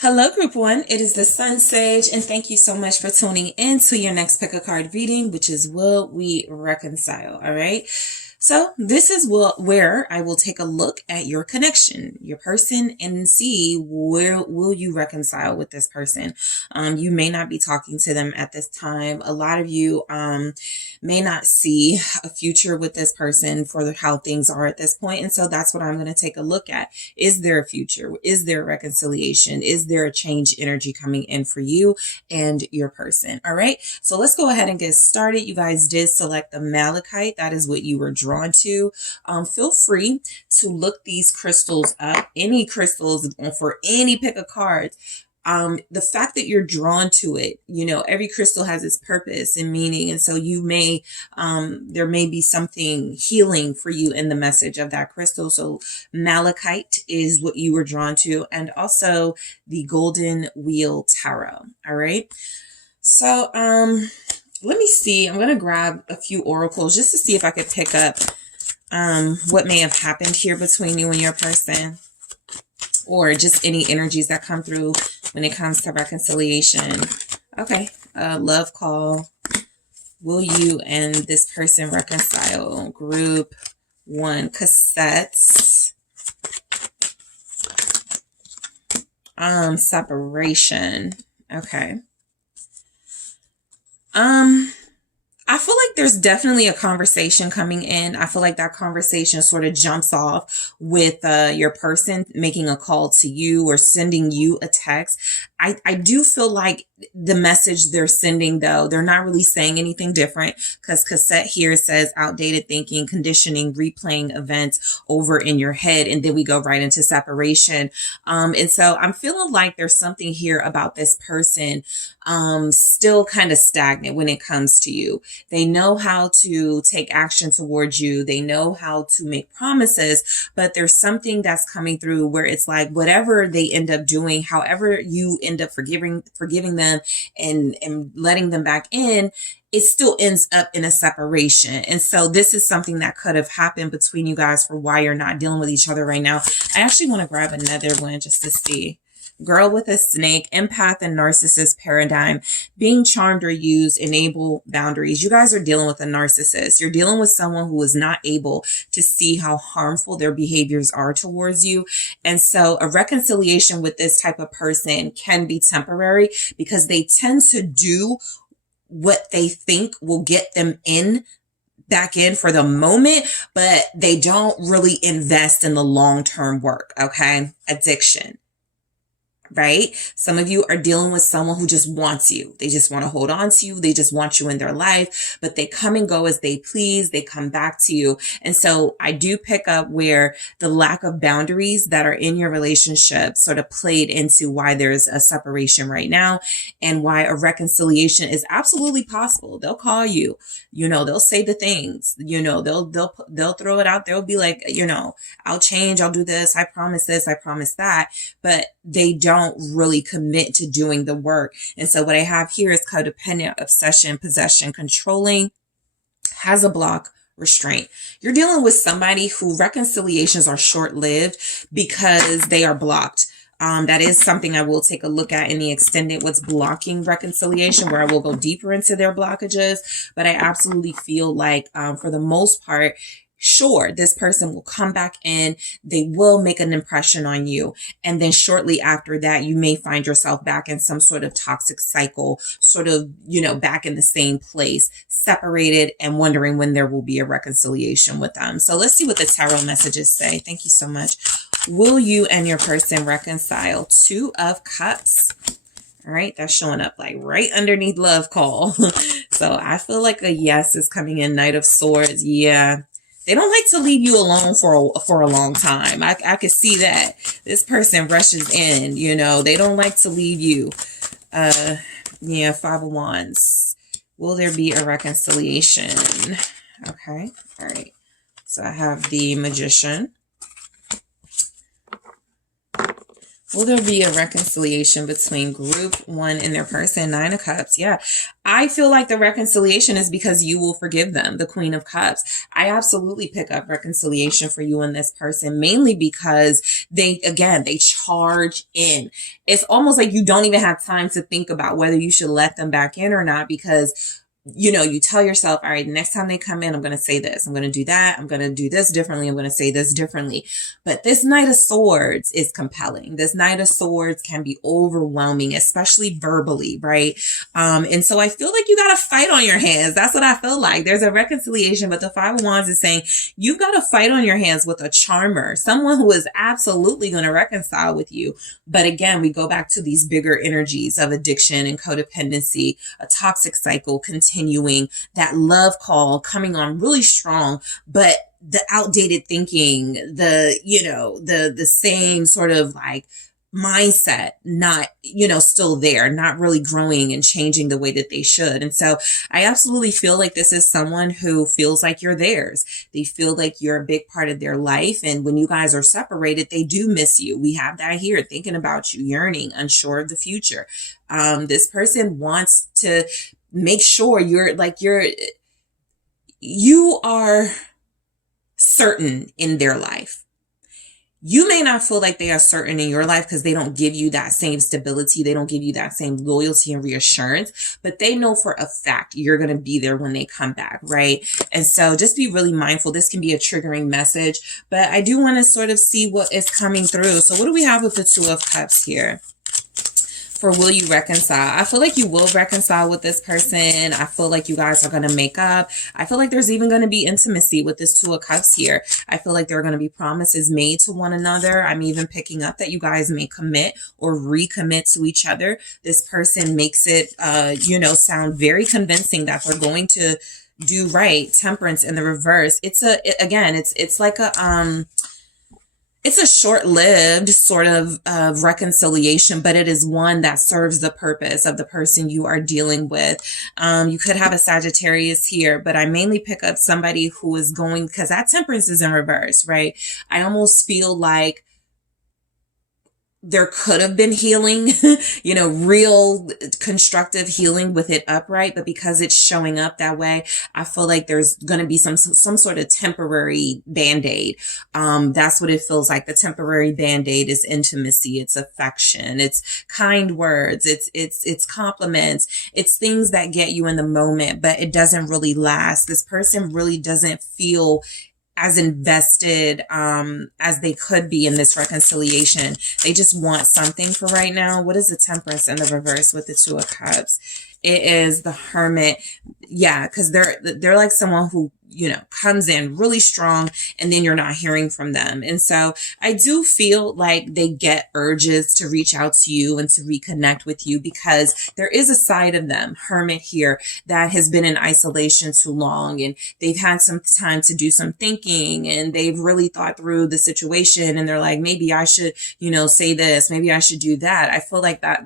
Hello, Group 1. It is the SunSage, and thank you so much for tuning in to your next pick a card reading, which is Will We Reconcile? All right. So this is where I will take a look at your connection, your person, and see where will you reconcile with this person. You may not be talking to them at this time. A lot of you may not see a future with this person for how things are at this point. And so that's what I'm going to take a look at. Is there a future? Is there a reconciliation? Is there a change energy coming in for you and your person? All right. So let's go ahead and get started. You guys did select the malachite. That is what you were drawn to. Feel free to look these crystals up, any crystals for any pick of cards. The fact that you're drawn to it, every crystal has its purpose and meaning. And so you may, there may be something healing for you in the message of that crystal. So malachite is what you were drawn to, and also the golden wheel tarot. All right. So, let me see. I'm going to grab a few oracles just to see if I could pick up, what may have happened here between you and your person, or just any energies that come through when it comes to reconciliation. Okay. Love call. Will you and this person reconcile? Group 1 cassettes. Separation. Okay. I feel like there's definitely a conversation coming in. I feel like that conversation sort of jumps off with your person making a call to you or sending you a text. I do feel like the message they're sending, though, they're not really saying anything different, because cassette here says outdated thinking, conditioning, replaying events over in your head. And then we go right into separation. And so I'm feeling like there's something here about this person still kind of stagnant when it comes to you. They know how to take action towards you. They know how to make promises, but there's something that's coming through where it's like whatever they end up doing, however you end up forgiving them and letting them back in, it still ends up in a separation. And so this is something that could have happened between you guys for why you're not dealing with each other right now. I actually want to grab another one just to see. Girl with a snake, empath and narcissist paradigm, being charmed or used, enable boundaries. You guys are dealing with a narcissist. You're dealing with someone who is not able to see how harmful their behaviors are towards you. And so a reconciliation with this type of person can be temporary because they tend to do what they think will get them back in for the moment, but they don't really invest in the long-term work. Okay. Addiction. Right? Some of you are dealing with someone who just wants you. They just want to hold on to you. They just want you in their life, but they come and go as they please. They come back to you. And so I do pick up where the lack of boundaries that are in your relationship sort of played into why there's a separation right now and why a reconciliation is absolutely possible. They'll call you, they'll say the things, they'll throw it out. They'll be like, I'll change. I'll do this. I promise this. I promise that. But they don't really commit to doing the work. And so what I have here is codependent, obsession, possession, controlling, has a block, restraint. You're dealing with somebody who reconciliations are short-lived because they are blocked. That is something I will take a look at in the extended what's blocking reconciliation, where I will go deeper into their blockages. But I absolutely feel like for the most part, sure, this person will come back in, they will make an impression on you. And then shortly after that, you may find yourself back in some sort of toxic cycle, sort of, back in the same place, separated and wondering when there will be a reconciliation with them. So let's see what the tarot messages say. Thank you so much. Will you and your person reconcile? 2 of Cups. All right, that's showing up like right underneath love call. So I feel like a yes is coming in. Knight of Swords. Yeah. They don't like to leave you alone for a long time. I could see that. This person rushes in, they don't like to leave you. 5 of Wands. Will there be a reconciliation? Okay. All right. So I have the Magician. Will there be a reconciliation between group 1 and their person? 9 of Cups. Yeah. I feel like the reconciliation is because you will forgive them. The Queen of Cups. I absolutely pick up reconciliation for you and this person, mainly because they charge in. It's almost like you don't even have time to think about whether you should let them back in or not, because you tell yourself, all right, next time they come in, I'm going to say this, I'm going to do that, I'm going to do this differently, I'm going to say this differently. But this Knight of Swords is compelling. This Knight of Swords can be overwhelming, especially verbally, right? And so I feel like you got to fight on your hands. That's what I feel like. There's a reconciliation, but the Five of Wands is saying you've got to fight on your hands with a charmer, someone who is absolutely going to reconcile with you. But again, we go back to these bigger energies of addiction and codependency, a toxic cycle, continuing, that love call coming on really strong, but the outdated thinking, the same sort of like mindset, not, still there, not really growing and changing the way that they should. And so I absolutely feel like this is someone who feels like you're theirs. They feel like you're a big part of their life. And when you guys are separated, they do miss you. We have that here, thinking about you, yearning, unsure of the future. This person wants to make sure you are certain in their life. You may not feel like they are certain in your life because they don't give you that same stability. They don't give you that same loyalty and reassurance, but they know for a fact you're going to be there when they come back, right? And so just be really mindful. This can be a triggering message, but I do want to sort of see what is coming through. So what do we have with the Two of Cups here? For will you reconcile? I feel like you will reconcile with this person. I feel like you guys are going to make up. I feel like there's even going to be intimacy with this Two of Cups here. I feel like there are going to be promises made to one another. I'm even picking up that you guys may commit or recommit to each other. This person makes it, sound very convincing that they're going to do right. Temperance in the reverse. It's like it's a short-lived sort of reconciliation, but it is one that serves the purpose of the person you are dealing with. You could have a Sagittarius here, but I mainly pick up somebody who is going, because that Temperance is in reverse, right? I almost feel like there could have been healing, real constructive healing with it upright, but because it's showing up that way, I feel like there's going to be some sort of temporary band-aid. That's what it feels like. The temporary band-aid is intimacy, it's affection, it's kind words, it's compliments, it's things that get you in the moment, but it doesn't really last. This person really doesn't feel as invested as they could be in this reconciliation. They just want something for right now. What is the Temperance in the reverse with the Two of Cups? It is the Hermit. Yeah, because they're like someone who, comes in really strong and then you're not hearing from them. And so I do feel like they get urges to reach out to you and to reconnect with you because there is a side of them, Hermit here, that has been in isolation too long and they've had some time to do some thinking and they've really thought through the situation and they're like, maybe I should, say this, maybe I should do that. I feel like that,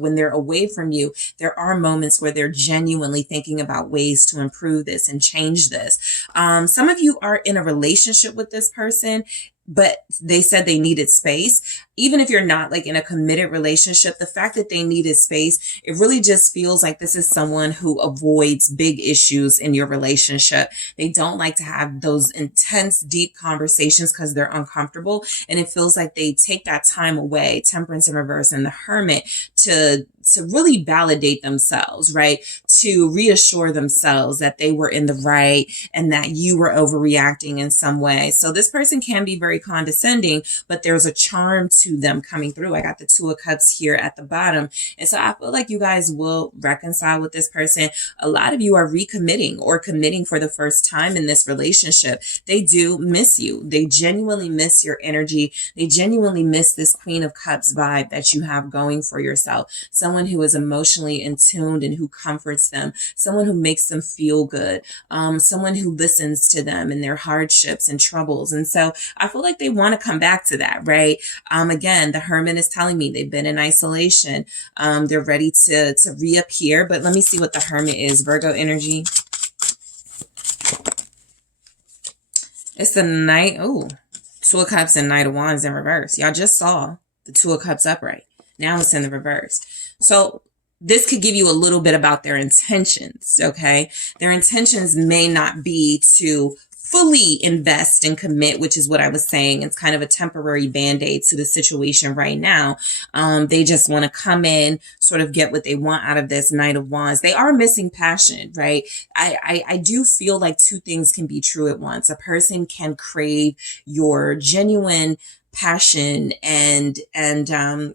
when they're away from you, there are moments where they're genuinely thinking about ways to improve this and change this. Some of you are in a relationship with this person, but they said they needed space. Even if you're not like in a committed relationship, the fact that they needed space, it really just feels like this is someone who avoids big issues in your relationship. They don't like to have those intense, deep conversations because they're uncomfortable. And it feels like they take that time away, Temperance in reverse and the Hermit, to really validate themselves, right? To reassure themselves that they were in the right and that you were overreacting in some way. So this person can be very condescending, but there's a charm to them coming through. I got the Two of Cups here at the bottom. And so I feel like you guys will reconcile with this person. A lot of you are recommitting or committing for the first time in this relationship. They do miss you. They genuinely miss your energy. They genuinely miss this Queen of Cups vibe that you have going for yourself. Someone who is emotionally in tuned and who comforts them, someone who makes them feel good, someone who listens to them in their hardships and troubles. And so I feel like they want to come back to that, right? Again, the Hermit is telling me they've been in isolation. They're ready to reappear, but let me see what the Hermit is. Virgo energy. It's the Knight. Oh, Two of Cups and Knight of Wands in reverse. Y'all just saw the Two of Cups upright. Now it's in the reverse. So this could give you a little bit about their intentions, okay? Their intentions may not be to fully invest and commit, which is what I was saying. It's kind of a temporary band-aid to the situation right now. They just want to come in, sort of get what they want out of this Knight of Wands. They are missing passion, right? I do feel like two things can be true at once. A person can crave your genuine passion and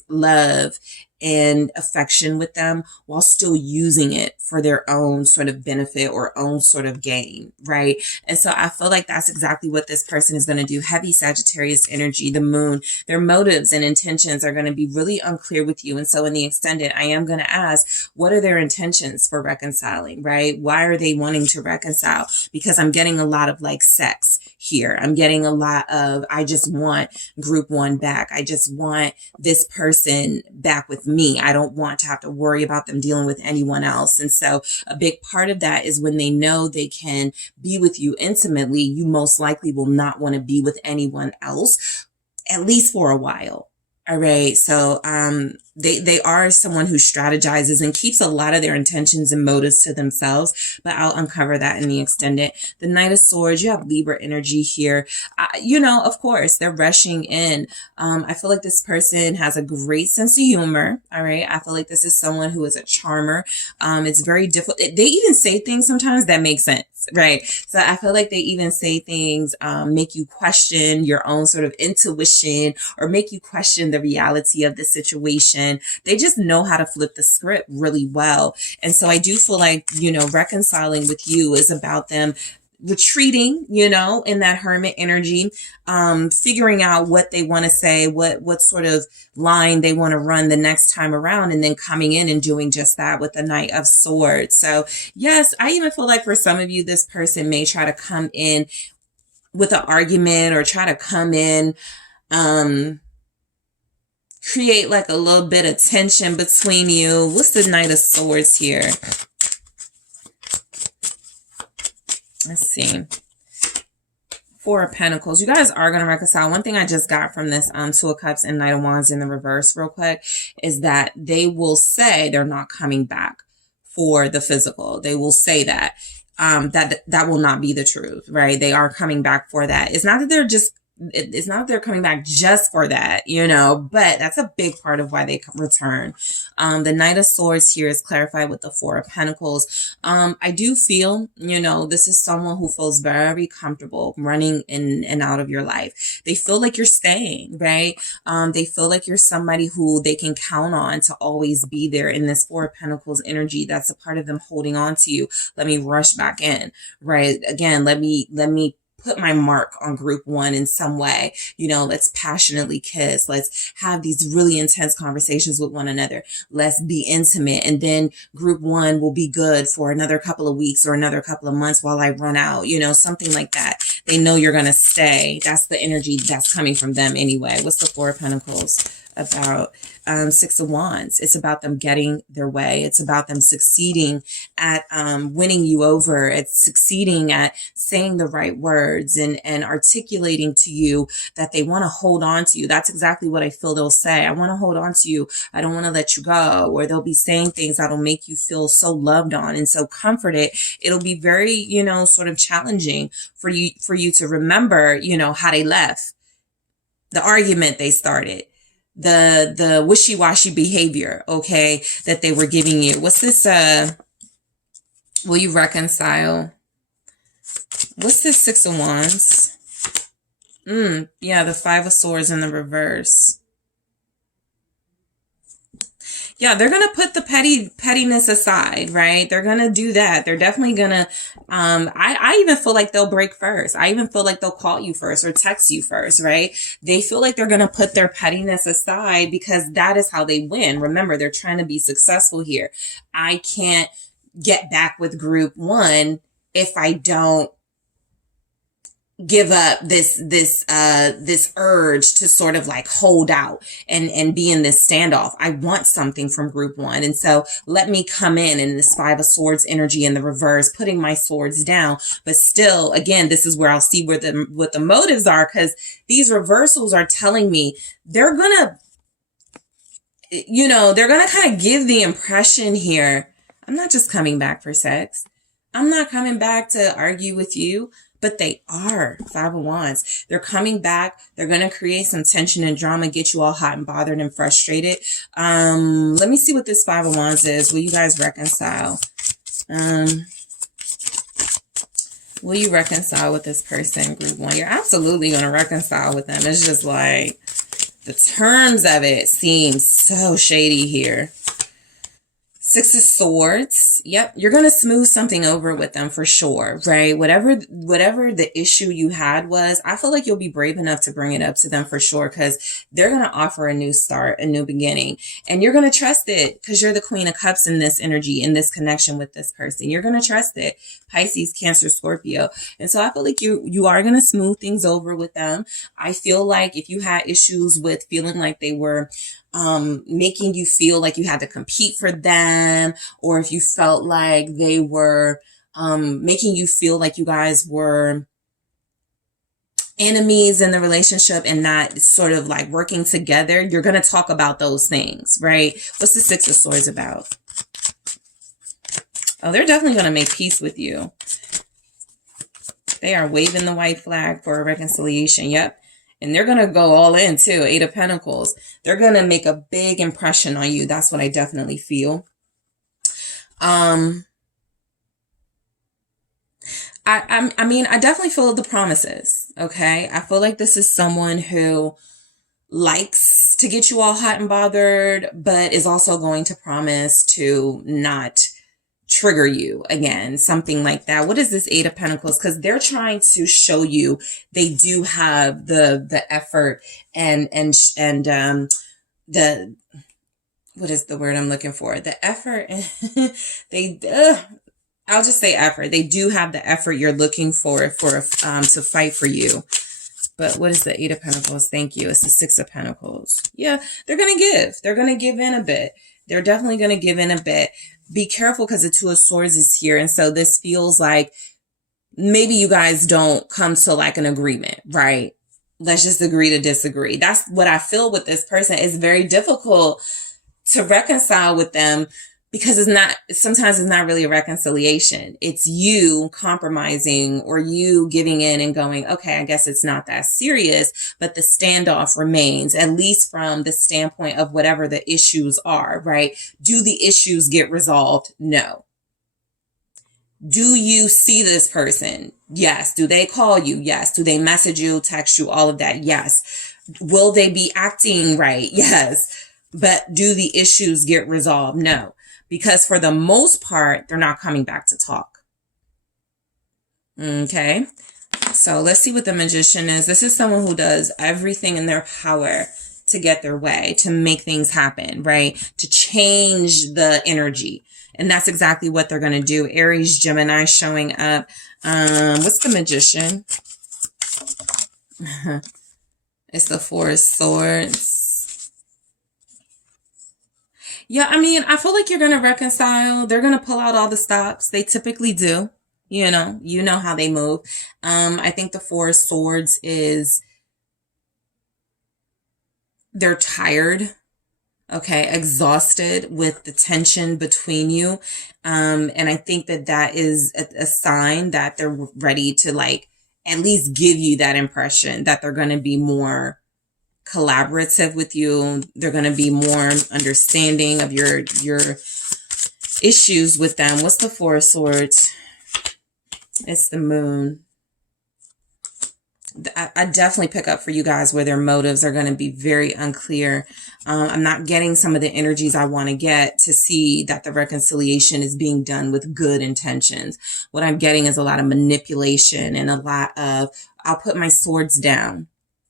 love and affection with them while still using it for their own sort of benefit or own sort of gain, right? And so I feel like that's exactly what this person is going to do. Heavy Sagittarius energy, the moon, their motives and intentions are going to be really unclear with you. And so in the extended, I am going to ask, what are their intentions for reconciling, right? Why are they wanting to reconcile? Because I'm getting a lot of like sex here. I'm getting a lot of, I just want group one back. I just want this person back with me. I don't want to have to worry about them dealing with anyone else. And so a big part of that is when they know they can be with you intimately, you most likely will not want to be with anyone else, at least for a while. All right. So, they are someone who strategizes and keeps a lot of their intentions and motives to themselves, but I'll uncover that in the extended. The Knight of Swords, you have Libra energy here. Of course, they're rushing in. I feel like this person has a great sense of humor. All right. I feel like this is someone who is a charmer. It's very difficult. They even say things sometimes that make sense. Right. So I feel like they even say things, make you question your own sort of intuition or make you question the reality of the situation. They just know how to flip the script really well. And so I do feel like, reconciling with you is about them retreating, in that hermit energy, figuring out what they want to say, what sort of line they want to run the next time around, and then coming in and doing just that with the Knight of Swords. So yes, I even feel like for some of you, this person may try to come in with an argument or try to come in, create like a little bit of tension between you. What's the Knight of Swords here? Let's see. Four of Pentacles. You guys are going to reconcile. One thing I just got from this Two of Cups and Knight of Wands in the reverse real quick is that they will say they're not coming back for the physical. They will say that. That will not be the truth, right? They are coming back for that. It's not that they're coming back just for that, but that's a big part of why they return. The Knight of Swords here is clarified with the Four of Pentacles. I do feel, this is someone who feels very comfortable running in and out of your life. They feel like you're staying, right? They feel like you're somebody who they can count on to always be there in this Four of Pentacles energy. That's a part of them holding on to you. Let me rush back in, right? Again, let me put my mark on group one in some way. Let's passionately kiss. Let's have these really intense conversations with one another. Let's be intimate. And then group one will be good for another couple of weeks or another couple of months while I run out, something like that. They know you're going to stay. That's the energy that's coming from them anyway. What's the Four of Pentacles about? Six of Wands. It's about them getting their way. It's about them succeeding at winning you over. It's succeeding at saying the right words and articulating to you that they want to hold on to you. That's exactly what I feel they'll say. I want to hold on to you. I don't want to let you go. Or they'll be saying things that'll make you feel so loved on and so comforted. It'll be very, sort of challenging for you to remember, how they left, the argument they started, the wishy-washy behavior, okay, that they were giving you. What's this, will you reconcile? What's this Six of Wands? Yeah, the Five of Swords in the reverse. Yeah, they're going to put the pettiness aside, right? They're going to do that. They're definitely going to, I even feel like they'll break first. I even feel like they'll call you first or text you first, right? They feel like they're going to put their pettiness aside because that is how they win. Remember, they're trying to be successful here. I can't get back with group one if I don't give up this urge to sort of like hold out and be in this standoff. I want something from group one. And so let me come in this Five of Swords energy in the reverse, putting my swords down. But still, again, this is where I'll see what the motives are, because these reversals are telling me they're gonna you know, they're going to kind of give the impression here, I'm not just coming back for sex. I'm not coming back to argue with you, but they are. Five of Wands. They're coming back. They're going to create some tension and drama, get you all hot and bothered and frustrated. Let me see what this Five of Wands is. Will you guys reconcile? Will you reconcile with this person, group one? You're absolutely going to reconcile with them. It's just like the terms of it seem so shady here. Six of Swords. Yep. You're going to smooth something over with them for sure, right? Whatever the issue you had was, I feel like you'll be brave enough to bring it up to them for sure, because they're going to offer a new start, a new beginning, and you're going to trust it because you're the Queen of Cups in this energy, in this connection with this person. You're going to trust it. Pisces, Cancer, Scorpio. And so I feel like you are going to smooth things over with them. I feel like if you had issues with feeling like they were making you feel like you had to compete for them, or if you felt like they were making you feel like you guys were enemies in the relationship and not sort of like working together, you're going to talk about those things, right? What's the Six of Swords about? Oh, they're definitely going to make peace with you. They are waving the white flag for a reconciliation. Yep. And they're going to go all in too. Eight of Pentacles. They're going to make a big impression on you. That's what I definitely feel. I mean, I definitely feel the promises. Okay. I feel like this is someone who likes to get you all hot and bothered, but is also going to promise to not trigger you again, something like that. What is this Eight of Pentacles? Because they're trying to show you they do have the effort and the, what is the word I'm looking for? The effort. I'll just say effort. They do have the effort you're looking for to fight for you. But what is the Eight of Pentacles? Thank you. It's the Six of Pentacles. Yeah, they're going to give. They're going to give in a bit. They're definitely going to give in a bit. Be careful because the Two of Swords is here. And so this feels like maybe you guys don't come to like an agreement, right? Let's just agree to disagree. That's what I feel with this person. It's very difficult to reconcile with them because sometimes it's not really a reconciliation. It's you compromising or you giving in and going, okay, I guess it's not that serious, but the standoff remains, at least from the standpoint of whatever the issues are, right? Do the issues get resolved? No. Do you see this person? Yes. Do they call you? Yes. Do they message you, text you, all of that? Yes. Will they be acting right? Yes. But do the issues get resolved? No. Because for the most part, they're not coming back to talk. Okay. So let's see what the Magician is. This is someone who does everything in their power to get their way, to make things happen, right? To change the energy. And that's exactly what they're going to do. Aries, Gemini showing up. What's the Magician? It's the Four of Swords. Yeah, I mean, I feel like you're going to reconcile. They're going to pull out all the stops. They typically do. You know how they move. I think the Four of Swords is, they're tired. Okay, exhausted with the tension between you. And I think that is a sign that they're ready to like at least give you that impression that they're going to be more collaborative with you. They're going to be more understanding of your issues with them. What's the Four of Swords? It's the Moon. I definitely pick up for you guys where their motives are going to be very unclear. I'm not getting some of the energies I want to get to see that the reconciliation is being done with good intentions. What I'm getting is a lot of manipulation and a lot of, I'll put my swords down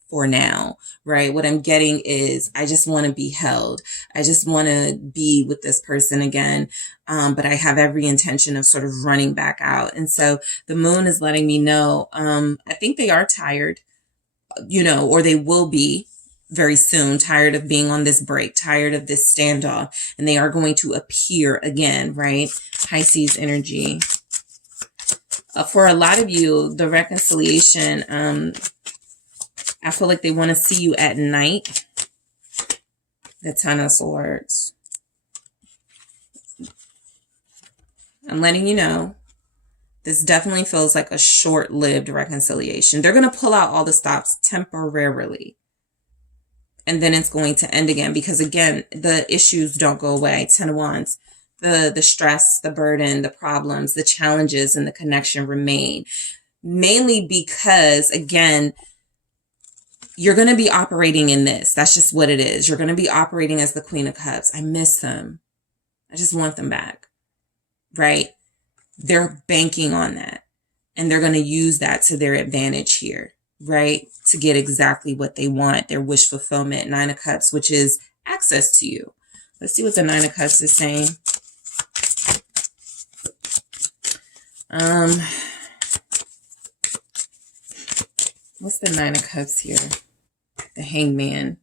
for now, right? What I'm getting is I just want to be held. I just want to be with this person again. But I have every intention of sort of running back out. And so the Moon is letting me know, I think they are tired, or they will be very soon, tired of being on this break, tired of this standoff, and they are going to appear again, right? Pisces energy. For a lot of you, the reconciliation, I feel like they want to see you at night. The Ten of Swords. I'm letting you know, this definitely feels like a short-lived reconciliation. They're going to pull out all the stops temporarily. And then it's going to end again because, again, the issues don't go away. Ten of Wands. The stress, the burden, the problems, the challenges, and the connection remain. Mainly because, again, you're going to be operating in this. That's just what it is. You're going to be operating as the Queen of Cups. I miss them. I just want them back. Right? They're banking on that. And they're going to use that to their advantage here. Right? To get exactly what they want. Their wish fulfillment. Nine of Cups, which is access to you. Let's see what the Nine of Cups is saying. What's the Nine of Cups here? The Hangman.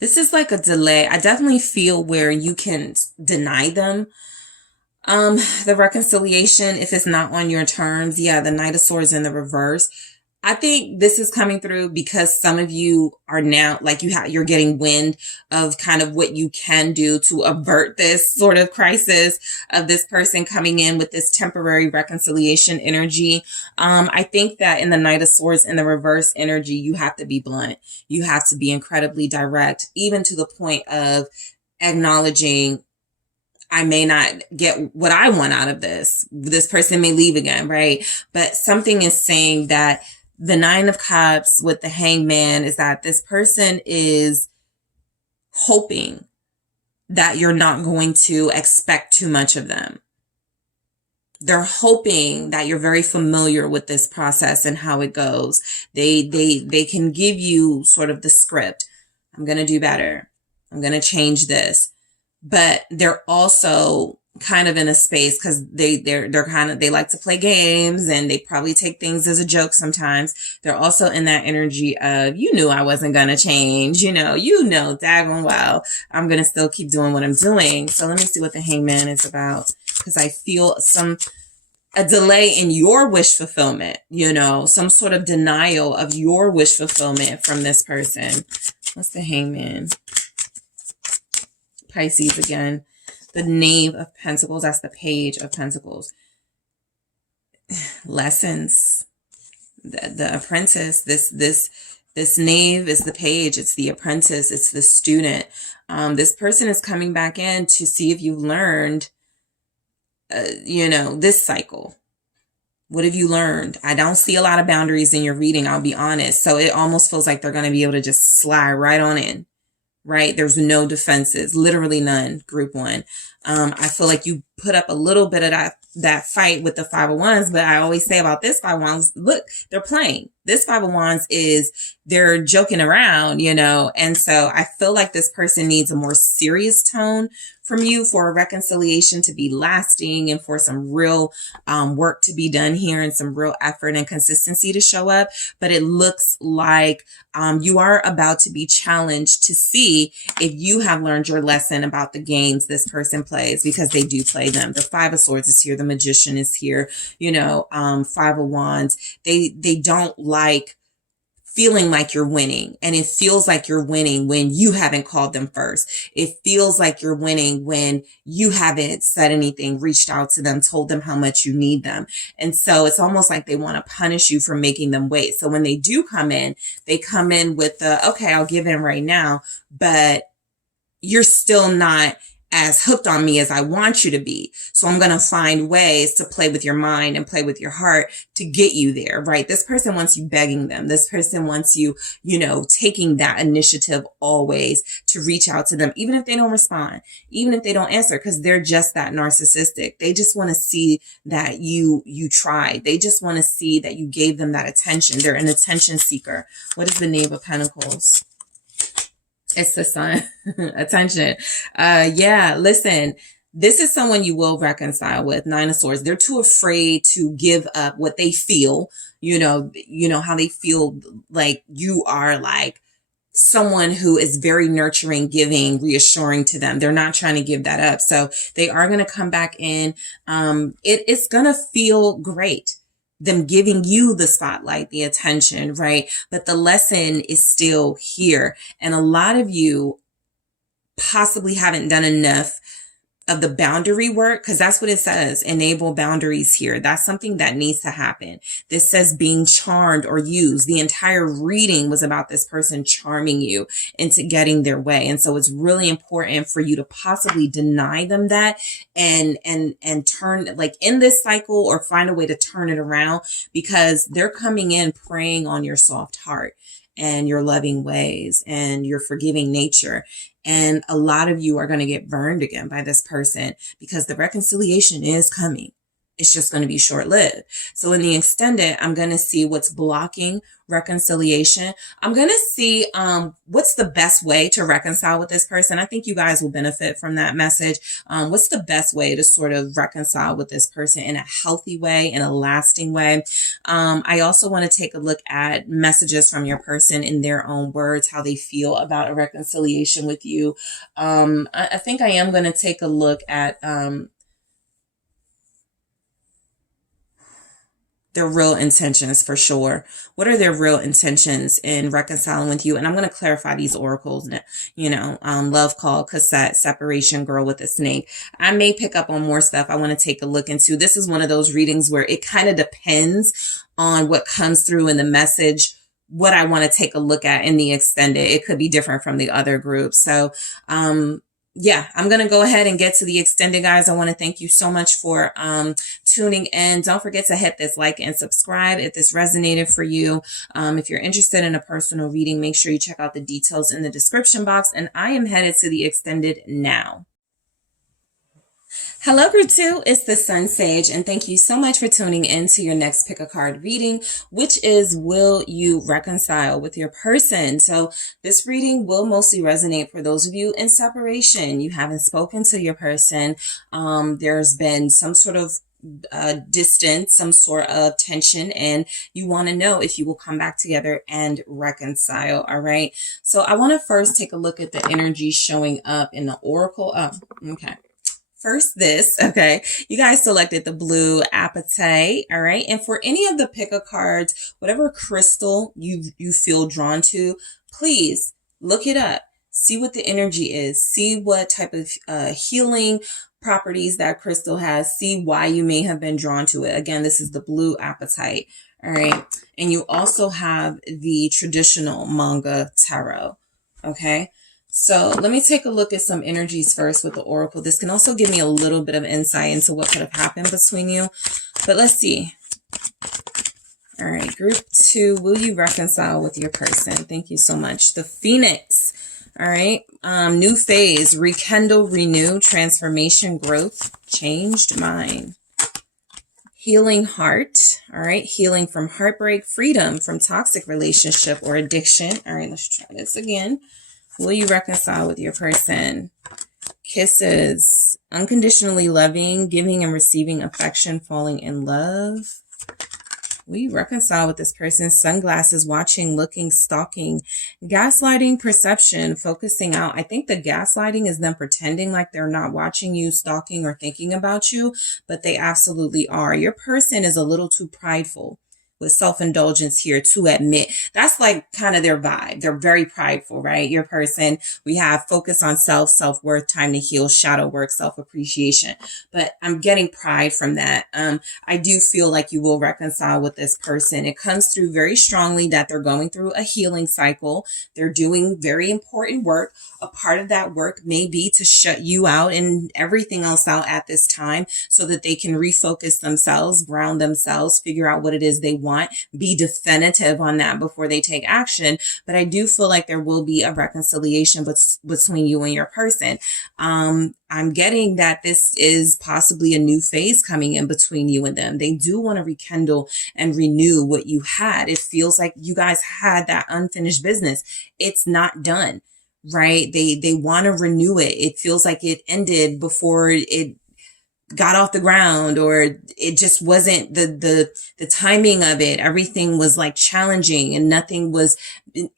This is like a delay. I definitely feel where you can deny them the reconciliation if it's not on your terms. Yeah, the Knight of Swords in the reverse. I think this is coming through because some of you are now, like, you're getting wind of kind of what you can do to avert this sort of crisis of this person coming in with this temporary reconciliation energy. I think that in the Knight of Swords in the reverse energy, you have to be blunt. You have to be incredibly direct, even to the point of acknowledging, I may not get what I want out of this. This person may leave again, right? But something is saying that the Nine of Cups with the Hangman is that this person is hoping that you're not going to expect too much of them. They're hoping that you're very familiar with this process and how it goes. They can give you sort of the script. I'm going to do better. I'm going to change this. But they're also kind of in a space because they like to play games and they probably take things as a joke sometimes. They're also in that energy of, you knew I wasn't going to change, daggone well, I'm going to still keep doing what I'm doing. So let me see what the Hangman is about, because I feel a delay in your wish fulfillment, some sort of denial of your wish fulfillment from this person. What's the Hangman? Pisces again. The Knave of Pentacles, that's the Page of Pentacles. Lessons. The apprentice, this Knave is the Page, it's the apprentice, it's the student. This person is coming back in to see if you've learned, this cycle. What have you learned? I don't see a lot of boundaries in your reading, I'll be honest. So it almost feels like they're going to be able to just slide right on in. Right? There's no defenses, literally none, group one. I feel like you put up a little bit of that fight with the Five of Wands, but I always say about this Five of Wands, look, they're playing. This Five of Wands they're joking around, and so I feel like this person needs a more serious tone from you for a reconciliation to be lasting and for some real work to be done here and some real effort and consistency to show up. But it looks like you are about to be challenged to see if you have learned your lesson about the games this person plays, because they do play them. The Five of Swords is here. The Magician is here. Five of Wands. They don't like feeling like you're winning. And it feels like you're winning when you haven't called them first. It feels like you're winning when you haven't said anything, reached out to them, told them how much you need them. And so it's almost like they want to punish you for making them wait. So when they do come in, they come in with okay, I'll give in right now, but you're still not as hooked on me as I want you to be. So I'm going to find ways to play with your mind and play with your heart to get you there, right? This person wants you begging them. This person wants you, taking that initiative always to reach out to them, even if they don't respond, even if they don't answer, because they're just that narcissistic. They just want to see that you tried. They just want to see that you gave them that attention. They're an attention seeker. What is the Knave of Pentacles? It's the Sun. Attention. Listen, this is someone you will reconcile with. Nine of Swords. They're too afraid to give up what they feel. How they feel like you are like someone who is very nurturing, giving, reassuring to them. They're not trying to give that up. So they are going to come back in. It's going to feel great. them giving you the spotlight, the attention, right? But the lesson is still here. And a lot of you possibly haven't done enough of the boundary work, because that's what it says, enable boundaries here. That's something that needs to happen. This says being charmed or used. The entire reading was about this person charming you into getting their way. And so it's really important for you to possibly deny them that and turn, like, in this cycle, or find a way to turn it around, because they're coming in preying on your soft heart and your loving ways and your forgiving nature. And a lot of you are going to get burned again by this person, because the reconciliation is coming. It's just going to be short-lived. So in the extended, I'm going to see what's blocking reconciliation. I'm going to see what's the best way to reconcile with this person. I think you guys will benefit from that message. What's the best way to sort of reconcile with this person in a healthy way, in a lasting way? I also want to take a look at messages from your person in their own words, how they feel about a reconciliation with you. I think I am going to take a look at their real intentions for sure. What are their real intentions in reconciling with you? And I'm going to clarify these oracles, love call, cassette, separation, girl with a snake. I may pick up on more stuff I want to take a look into. This is one of those readings where it kind of depends on what comes through in the message, what I want to take a look at in the extended. It could be different from the other groups. So, yeah, I'm going to go ahead and get to the extended, guys. I want to thank you so much for tuning in. Don't forget to hit this like and subscribe if this resonated for you. If you're interested in a personal reading, make sure you check out the details in the description box. And I am headed to the extended now. Hello, group 2, it's the Sun Sage, and thank you so much for tuning in to your next pick a card reading, which is, will you reconcile with your person? So this reading will mostly resonate for those of you in separation. You haven't spoken to your person. There's been some sort of distance, some sort of tension, and you want to know if you will come back together and reconcile. All right. So I want to first take a look at the energy showing up in the oracle. Okay. First, okay, you guys selected the blue apatite, all right? And for any of the pick-a cards, whatever crystal you feel drawn to, please look it up. See what the energy is. See what type of healing properties that crystal has. See why you may have been drawn to it. Again, this is the blue apatite, all right? And you also have the traditional manga tarot, okay? So let me take a look at some energies first with the oracle. This can also give me a little bit of insight into what could have happened between you. But let's see. All right, group 2, will you reconcile with your person? Thank you so much. The Phoenix. All right. New phase, rekindle, renew, transformation, growth, changed mind. Healing heart. All right. Healing from heartbreak, freedom from toxic relationship or addiction. All right, let's try this again. Will you reconcile with your person? Kisses, unconditionally loving, giving and receiving affection, falling in love. Will you reconcile with this person? Sunglasses, watching, looking, stalking, gaslighting, perception, focusing out. I think the gaslighting is them pretending like they're not watching you, stalking, or thinking about you, but they absolutely are. Your person is a little too prideful with self-indulgence here to admit. That's like kind of their vibe. They're very prideful, right? Your person, we have focus on self-worth, time to heal, shadow work, self-appreciation. But I'm getting pride from that. I do feel like you will reconcile with this person. It comes through very strongly that they're going through a healing cycle. They're doing very important work. A part of that work may be to shut you out and everything else out at this time so that they can refocus themselves, ground themselves, figure out what it is they want, be definitive on that before they take action. But I do feel like there will be a reconciliation between you and your person. I'm getting that this is possibly a new phase coming in between you and them. They do want to rekindle and renew what you had. It feels like you guys had that unfinished business. It's not done, right? They want to renew it. It feels like it ended before it got off the ground, or it just wasn't the timing of it. Everything was like challenging and nothing was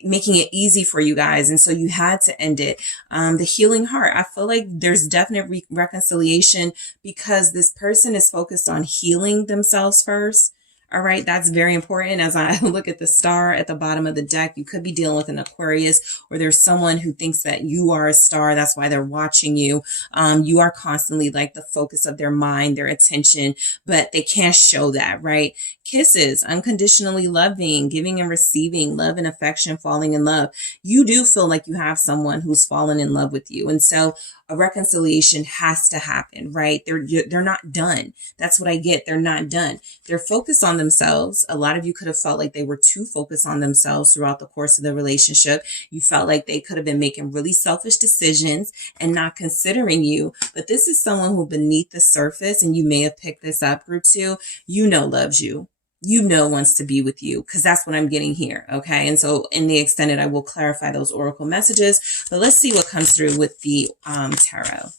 making it easy for you guys. And so you had to end it. The healing heart. I feel like there's definite reconciliation because this person is focused on healing themselves first. All right, that's very important. As I look at the star at the bottom of the deck, you could be dealing with an Aquarius, or there's someone who thinks that you are a star. That's why they're watching you. You are constantly like the focus of their mind, their attention, but they can't show that, right? Kisses, unconditionally loving, giving and receiving, love and affection, falling in love. You do feel like you have someone who's fallen in love with you. And so a reconciliation has to happen, right? They're not done. That's what I get. They're not done. They're focused on themselves. A lot of you could have felt like they were too focused on themselves throughout the course of the relationship. You felt like they could have been making really selfish decisions and not considering you. But this is someone who beneath the surface, and you may have picked this up, group 2, loves you. Wants to be with you, because that's what I'm getting here. Okay. And so in the extended, I will clarify those oracle messages, but let's see what comes through with the tarot.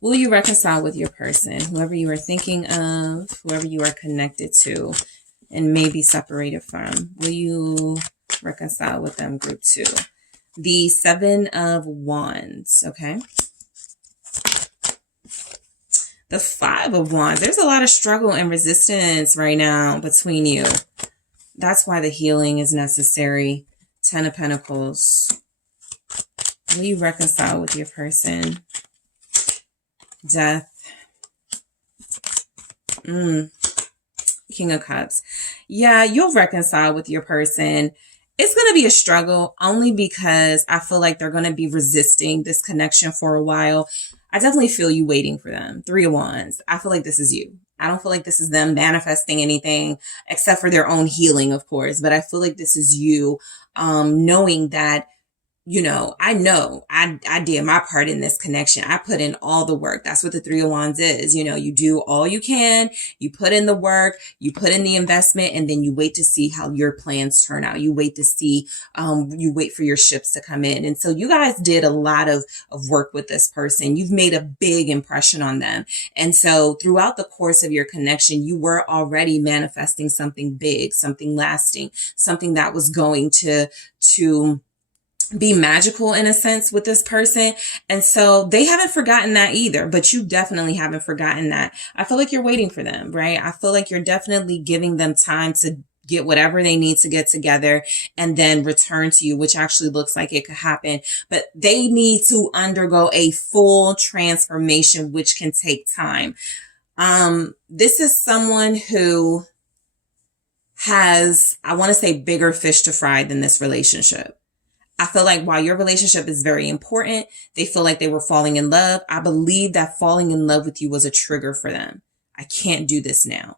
Will you reconcile with your person, whoever you are thinking of, whoever you are connected to and may be separated from? Will you reconcile with them, group 2? The 7 of Wands. Okay. The 5 of Wands. There's a lot of struggle and resistance right now between you. That's why the healing is necessary. 10 of Pentacles. Will you reconcile with your person? Death. King of Cups. Yeah, you'll reconcile with your person. It's going to be a struggle only because I feel like they're going to be resisting this connection for a while. I definitely feel you waiting for them. 3 of Wands. I feel like this is you. I don't feel like this is them manifesting anything except for their own healing, of course. But I feel like this is you knowing that, I did my part in this connection. I put in all the work. That's what the 3 of Wands is. You do all you can, you put in the work, you put in the investment, and then you wait to see how your plans turn out. You wait to see, you wait for your ships to come in. And so you guys did a lot of work with this person. You've made a big impression on them. And so throughout the course of your connection, you were already manifesting something big, something lasting, something that was going to be magical in a sense with this person. And so they haven't forgotten that either, but you definitely haven't forgotten that. I feel like you're waiting for them, right? I feel like you're definitely giving them time to get whatever they need to get together and then return to you, which actually looks like it could happen. But they need to undergo a full transformation, which can take time. This is someone who has, I want to say, bigger fish to fry than this relationship. I feel like while your relationship is very important, they feel like they were falling in love. I believe that falling in love with you was a trigger for them. I can't do this now,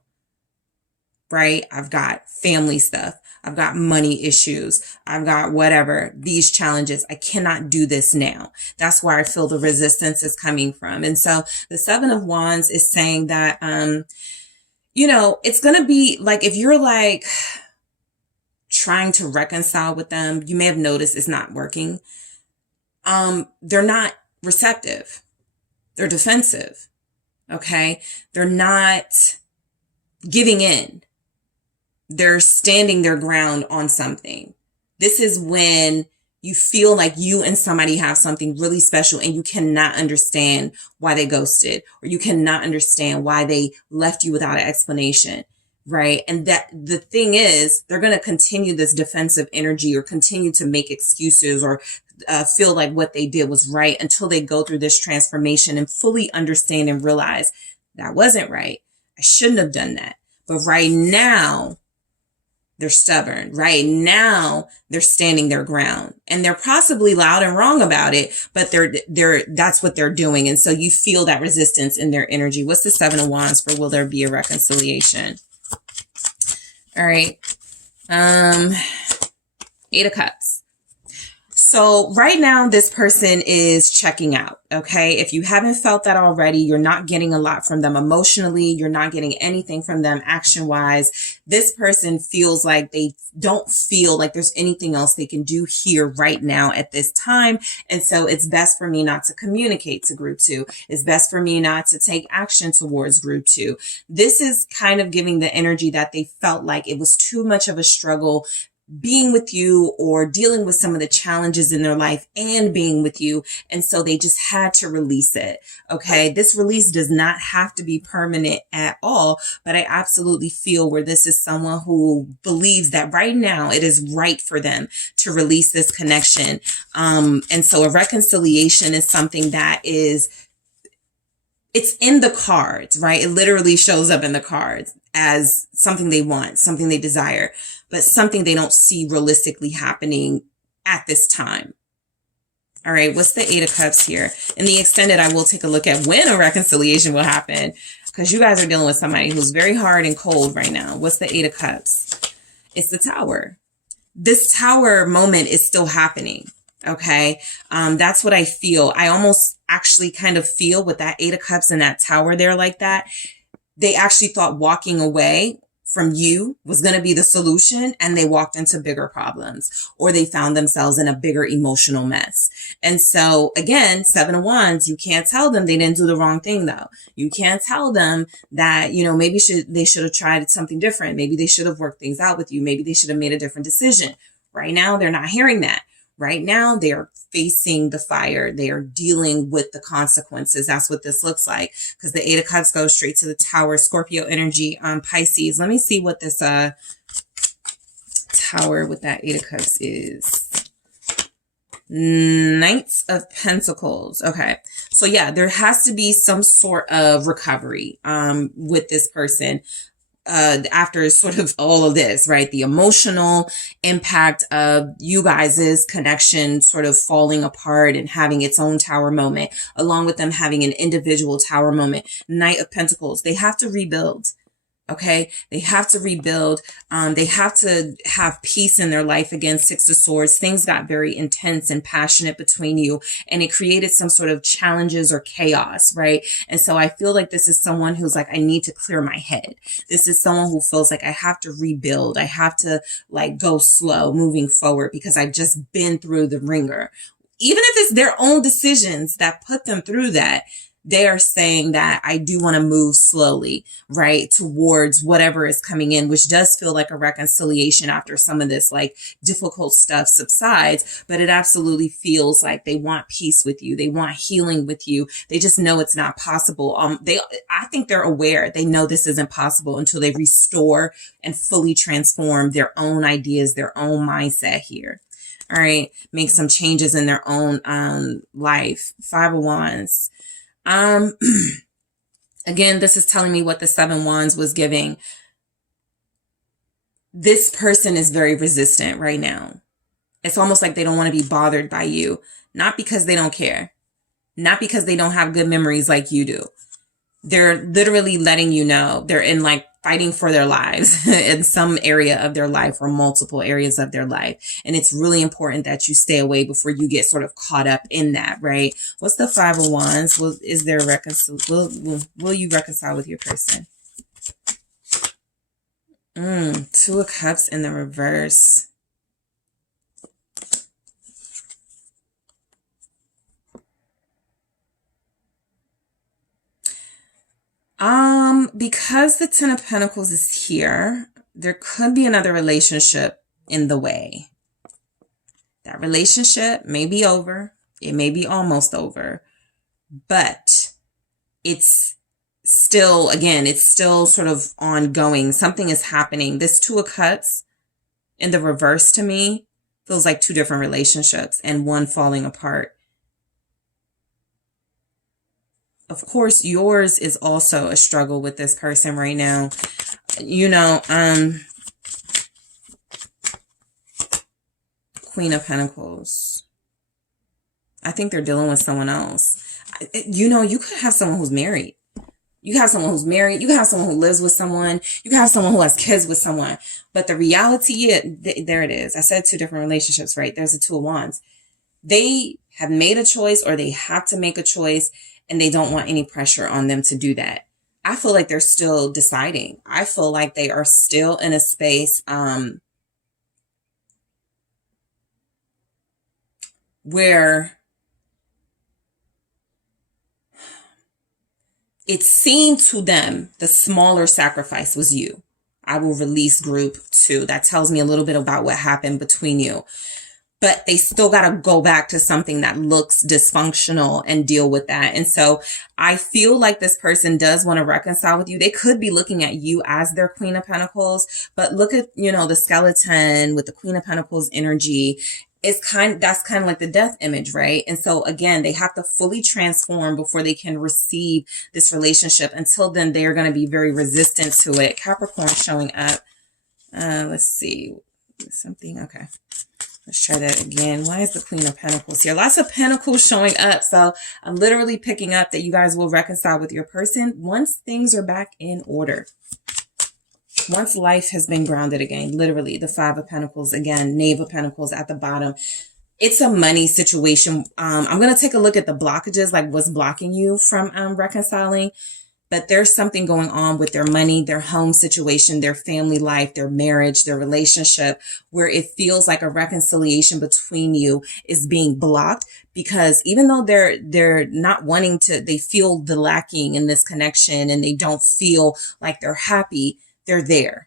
right? I've got family stuff. I've got money issues. I've got whatever, these challenges. I cannot do this now. That's where I feel the resistance is coming from. And so the 7 of Wands is saying that, it's going to be like, if you're like trying to reconcile with them, you may have noticed it's not working. They're not receptive. They're defensive. Okay. They're not giving in. They're standing their ground on something. This is when you feel like you and somebody have something really special and you cannot understand why they ghosted, or you cannot understand why they left you without an explanation. Right. And that the thing is, they're going to continue this defensive energy or continue to make excuses or feel like what they did was right until they go through this transformation and fully understand and realize that wasn't right. I shouldn't have done that. But right now, they're stubborn. Right now, they're standing their ground, and they're possibly loud and wrong about it, but that's what they're doing. And so you feel that resistance in their energy. What's the 7 of Wands for will there be a reconciliation? All right. 8 of Cups. So right now, this person is checking out. Okay. If you haven't felt that already, you're not getting a lot from them emotionally. You're not getting anything from them action wise. This person feels like they don't feel like there's anything else they can do here right now at this time. And so it's best for me not to communicate to group 2. It's best for me not to take action towards group 2. This is kind of giving the energy that they felt like it was too much of a struggle being with you or dealing with some of the challenges in their life and being with you. And so they just had to release it. Okay. This release does not have to be permanent at all, but I absolutely feel where this is someone who believes that right now it is right for them to release this connection. And so a reconciliation is something that it's in the cards, right? It literally shows up in the cards as something they want, something they desire, but something they don't see realistically happening at this time. All right, what's the Eight of Cups here? In the extended, I will take a look at when a reconciliation will happen, because you guys are dealing with somebody who's very hard and cold right now. What's the Eight of Cups? It's the Tower. This Tower moment is still happening. Okay. That's what I feel. I almost actually kind of feel with that Eight of Cups and that Tower there like that. They actually thought walking away from you was going to be the solution, and they walked into bigger problems, or they found themselves in a bigger emotional mess. And so again, Seven of Wands, you can't tell them they didn't do the wrong thing though. You can't tell them that, maybe they should have tried something different. Maybe they should have worked things out with you. Maybe they should have made a different decision. Right now, they're not hearing that. Right now, they are facing the fire. They are dealing with the consequences. That's what this looks like, because the Eight of Cups goes straight to the Tower. Scorpio energy on Pisces. Let me see what this Tower with that Eight of Cups is. Knights of Pentacles. Okay. So yeah, there has to be some sort of recovery with this person. After sort of all of this, right? The emotional impact of you guys' connection sort of falling apart and having its own Tower moment, along with them having an individual Tower moment. Knight of Pentacles, they have to rebuild. Okay. They have to rebuild. They have to have peace in their life again. Six of Swords. Things got very intense and passionate between you, and it created some sort of challenges or chaos, right? And so I feel like this is someone who's like, I need to clear my head. This is someone who feels like I have to rebuild. I have to like go slow moving forward because I've just been through the ringer. Even if it's their own decisions that put them through that, they are saying that I do want to move slowly, right, towards whatever is coming in, which does feel like a reconciliation after some of this like difficult stuff subsides, but it absolutely feels like they want peace with you. They want healing with you. They just know it's not possible. I think they're aware. They know this isn't possible until they restore and fully transform their own ideas, their own mindset here. All right. Make some changes in their own life. Five of Wands. Again, this is telling me what the Seven Wands was giving. This person is very resistant right now. It's almost like they don't want to be bothered by you. Not because they don't care. Not because they don't have good memories like you do. They're literally letting you know they're in like fighting for their lives in some area of their life or multiple areas of their life. And it's really important that you stay away before you get sort of caught up in that, right? What's the Five of Wands? Is there a will you reconcile with your person? Two of Cups in the reverse. Because the Ten of Pentacles is here, there could be another relationship in the way. That relationship may be over. It may be almost over, but it's still, again, it's still sort of ongoing. Something is happening. This Two of Cups in the reverse to me feels like two different relationships and one falling apart. Of course, yours is also a struggle with this person right now. Queen of Pentacles. I think they're dealing with someone else. You could have someone who's married. You have someone who's married. You have someone who lives with someone. You have someone who has kids with someone. But the reality, there it is. I said two different relationships, right? There's the Two of Wands. They have made a choice, or they have to make a choice, and they don't want any pressure on them to do that. I feel like they're still deciding. I feel like they are still in a space where it seemed to them the smaller sacrifice was you. I will release group 2. That tells me a little bit about what happened between you. But they still got to go back to something that looks dysfunctional and deal with that. And so I feel like this person does want to reconcile with you. They could be looking at you as their Queen of Pentacles, but look at, the skeleton with the Queen of Pentacles energy. That's kind of like the death image, right? And so again, they have to fully transform before they can receive this relationship. Until then, they are going to be very resistant to it. Capricorn showing up. Let's see. Something. Okay. Let's try that again. Why is the Queen of Pentacles here? Lots of Pentacles showing up. So I'm literally picking up that you guys will reconcile with your person once things are back in order. Once life has been grounded again. Literally, the 5 of Pentacles again, Knave of Pentacles at the bottom. It's a money situation. I'm going to take a look at the blockages, like what's blocking you from reconciling. But there's something going on with their money, their home situation, their family life, their marriage, their relationship, where it feels like a reconciliation between you is being blocked, because even though they're not wanting to, they feel the lacking in this connection and they don't feel like they're happy, they're there.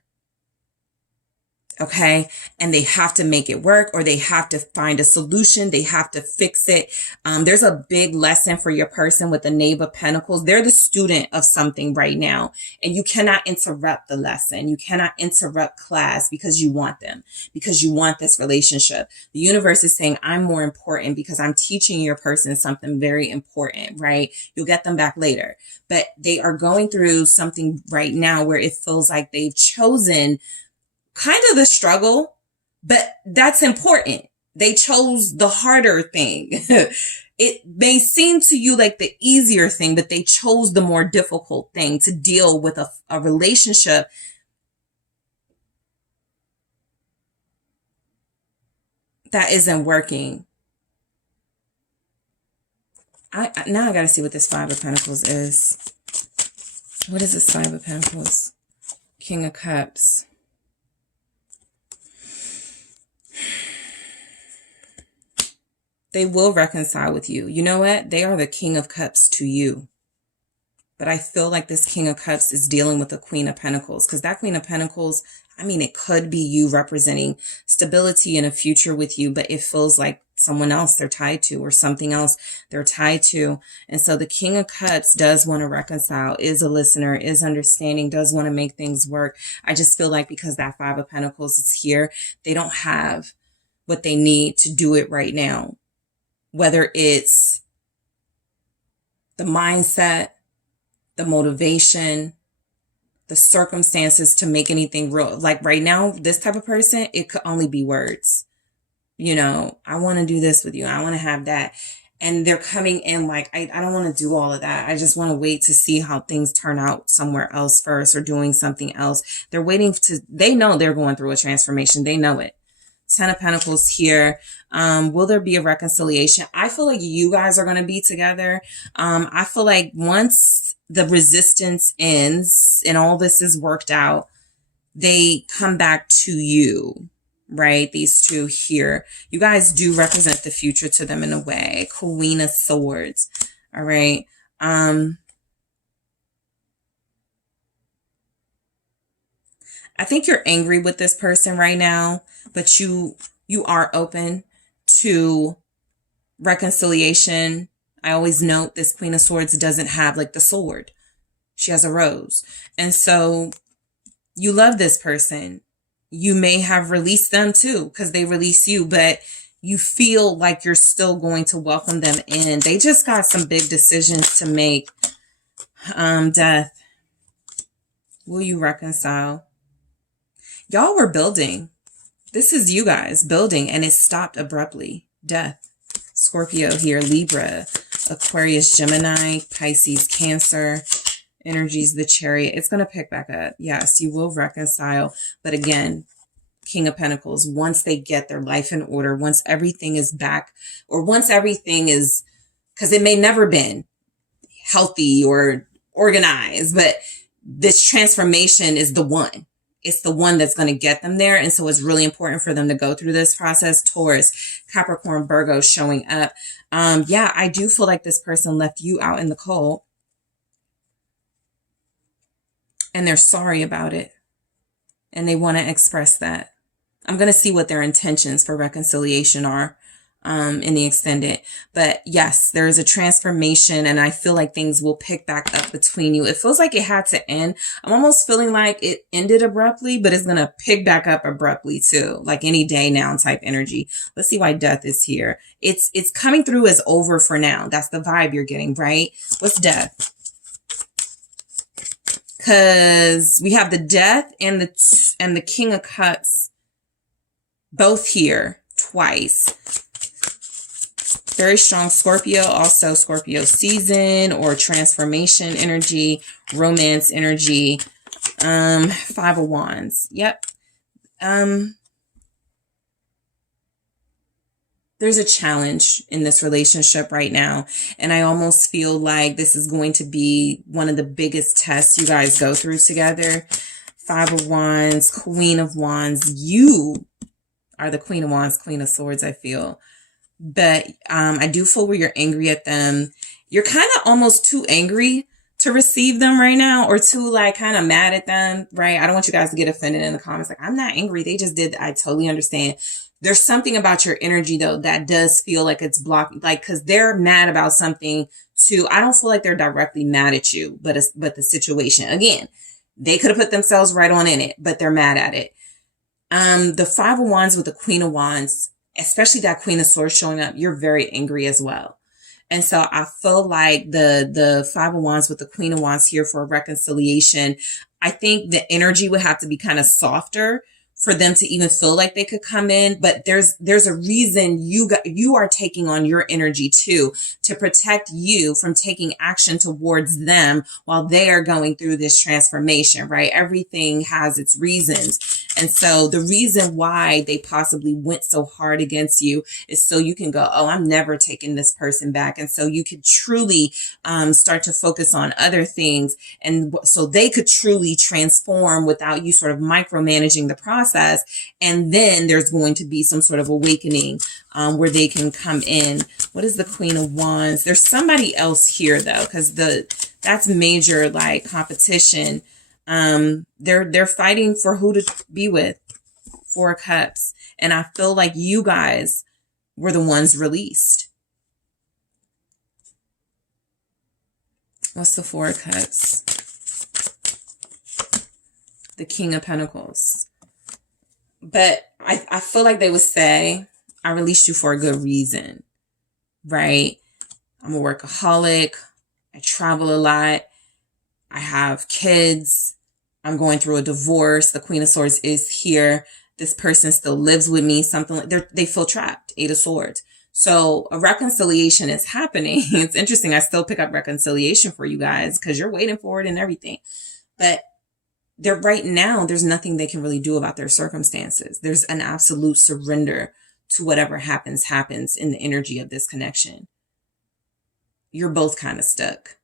Okay. And they have to make it work, or they have to find a solution. They have to fix it. There's a big lesson for your person with the Knave of Pentacles. They're the student of something right now, and you cannot interrupt the lesson. You cannot interrupt class because you want them, because you want this relationship. The universe is saying, I'm more important because I'm teaching your person something very important, right? You'll get them back later, but they are going through something right now where it feels like they've chosen kind of the struggle, but that's important. They chose the harder thing. It may seem to you like the easier thing, but they chose the more difficult thing to deal with a relationship that isn't working. Now I got to see what this 5 of Pentacles is. What is this 5 of Pentacles? King of Cups. They will reconcile with you. You know what? They are the King of Cups to you. But I feel like this King of Cups is dealing with the Queen of Pentacles, because that Queen of Pentacles, I mean, it could be you representing stability in a future with you, but it feels like someone else they're tied to, or something else they're tied to. And so the King of Cups does want to reconcile, is a listener, is understanding, does want to make things work. I just feel like because that 5 of Pentacles is here, they don't have what they need to do it right now. Whether it's the mindset, the motivation, the circumstances to make anything real. Like right now, this type of person, it could only be words. I want to do this with you. I want to have that. And they're coming in like, I don't want to do all of that. I just want to wait to see how things turn out somewhere else first, or doing something else. They're waiting they know they're going through a transformation. They know it. 10 of Pentacles here. Will there be a reconciliation? I feel like you guys are going to be together. I feel like once the resistance ends and all this is worked out, they come back to you, right? These two here. You guys do represent the future to them in a way. Queen of Swords. All right. I think you're angry with this person right now, but you are open to reconciliation. I always note this Queen of Swords doesn't have like the sword. She has a rose. And so you love this person. You may have released them too, because they release you, but you feel like you're still going to welcome them in. They just got some big decisions to make. Death. Will you reconcile? Y'all were building. This is you guys building, and it stopped abruptly. Death. Scorpio here, Libra, Aquarius, Gemini, Pisces, Cancer. Energies, the Chariot. It's going to pick back up. Yes, you will reconcile. But again, King of Pentacles, once they get their life in order, once everything is back, or once everything is, because it may never been healthy or organized, but this transformation is the one. It's the one that's going to get them there. And so it's really important for them to go through this process. Taurus, Capricorn, Virgo showing up. Yeah, I do feel like this person left you out in the cold, and they're sorry about it. and they want to express that. I'm going to see what their intentions for reconciliation are in the extended. But yes, there is a transformation, and I feel like things will pick back up between you. It feels like it had to end. I'm almost feeling like it ended abruptly, but it's going to pick back up abruptly too, like any day now type energy. Let's see why death is here. It's coming through as over for now. That's the vibe you're getting, right? What's death? Because we have the death and the King of Cups both here twice. Very strong Scorpio, also Scorpio season or transformation energy, romance energy. Five of Wands. Yep. There's a challenge in this relationship right now. And I almost feel like this is going to be one of the biggest tests you guys go through together. Five of Wands, Queen of Wands. You are the Queen of Wands, Queen of Swords, I feel. But I do feel where you're angry at them. You're kind of almost too angry to receive them right now, or too like kind of mad at them, right? I don't want you guys to get offended in the comments. Like, I'm not angry. They just did. I totally understand. There's something about your energy though that does feel like it's blocked, like, cause they're mad about something too. I don't feel like they're directly mad at you, but the situation, again, they could have put themselves right on in it, but they're mad at it. The Five of Wands with the Queen of Wands, especially that Queen of Swords showing up, you're very angry as well. And so I feel like the Five of Wands with the Queen of Wands here for a reconciliation, I think the energy would have to be kind of softer for them to even feel like they could come in. But there's a reason you are taking on your energy too, to protect you from taking action towards them while they are going through this transformation, right? Everything has its reasons. And so the reason why they possibly went so hard against you is so you can go, oh, I'm never taking this person back. And so you could truly start to focus on other things. And so they could truly transform without you sort of micromanaging the process. And then there's going to be some sort of awakening where they can come in. What is the Queen of Wands? There's somebody else here though, because that's major like competition. They're fighting for who to be with. Four of Cups. And I feel like you guys were the ones released. What's the Four of Cups? The King of Pentacles. But I feel like they would say, I released you for a good reason, right? I'm a workaholic. I travel a lot. I have kids. I'm going through a divorce. The Queen of Swords is here. This person still lives with me. Something like they feel trapped. Eight of Swords. So a reconciliation is happening. It's interesting. I still pick up reconciliation for you guys because you're waiting for it and everything. But they're right now, there's nothing they can really do about their circumstances. There's an absolute surrender to whatever happens in the energy of this connection. You're both kind of stuck.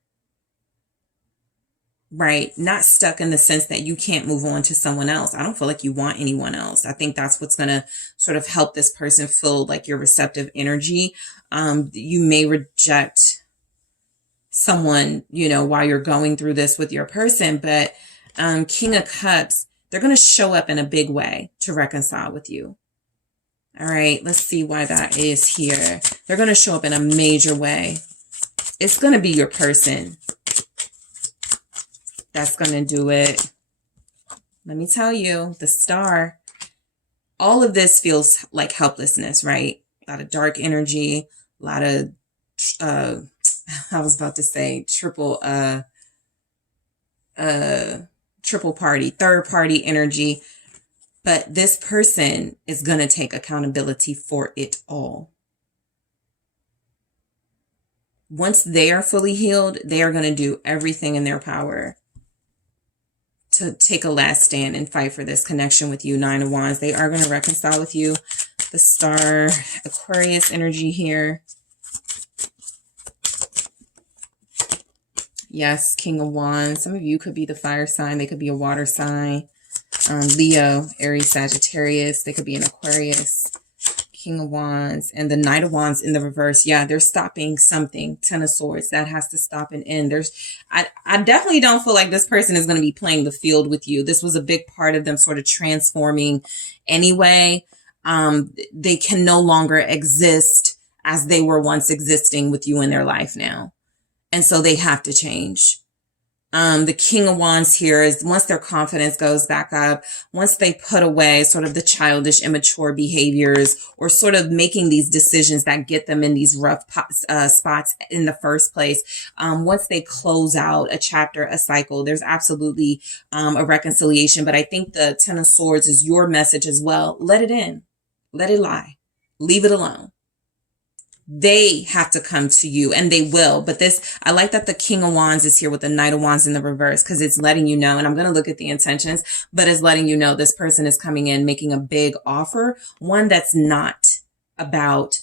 Right? Not stuck in the sense that you can't move on to someone else. I don't feel like you want anyone else. I think that's what's going to sort of help this person feel like your receptive energy. You may reject someone, while you're going through this with your person, but King of Cups, they're going to show up in a big way to reconcile with you. All right, let's see why that is here. They're going to show up in a major way. It's going to be your person that's going to do it. Let me tell you, the Star, all of this feels like helplessness, right? A lot of dark energy, a lot of, I was about to say triple party, third party energy. But this person is going to take accountability for it all. Once they are fully healed, they are going to do everything in their power to take a last stand and fight for this connection with you. Nine of Wands. They are going to reconcile with you. The Star, Aquarius energy here. Yes, King of Wands. Some of you could be the fire sign. They could be a water sign. Leo, Aries, Sagittarius. They could be an Aquarius. King of Wands, and the Knight of Wands in the reverse. Yeah, they're stopping something. Ten of Swords. That has to stop and end. I definitely don't feel like this person is going to be playing the field with you. This was a big part of them sort of transforming anyway. They can no longer exist as they were once existing with you in their life now. And so they have to change. The King of Wands here is once their confidence goes back up, once they put away sort of the childish, immature behaviors or sort of making these decisions that get them in these rough spots in the first place. Once they close out a chapter, a cycle, there's absolutely a reconciliation. But I think the Ten of Swords is your message as well. Let it in. Let it lie. Leave it alone. They have to come to you, and they will. But I like that the King of Wands is here with the Knight of Wands in the reverse, because it's letting you know, and I'm going to look at the intentions, but it's letting you know this person is coming in, making a big offer, one that's not about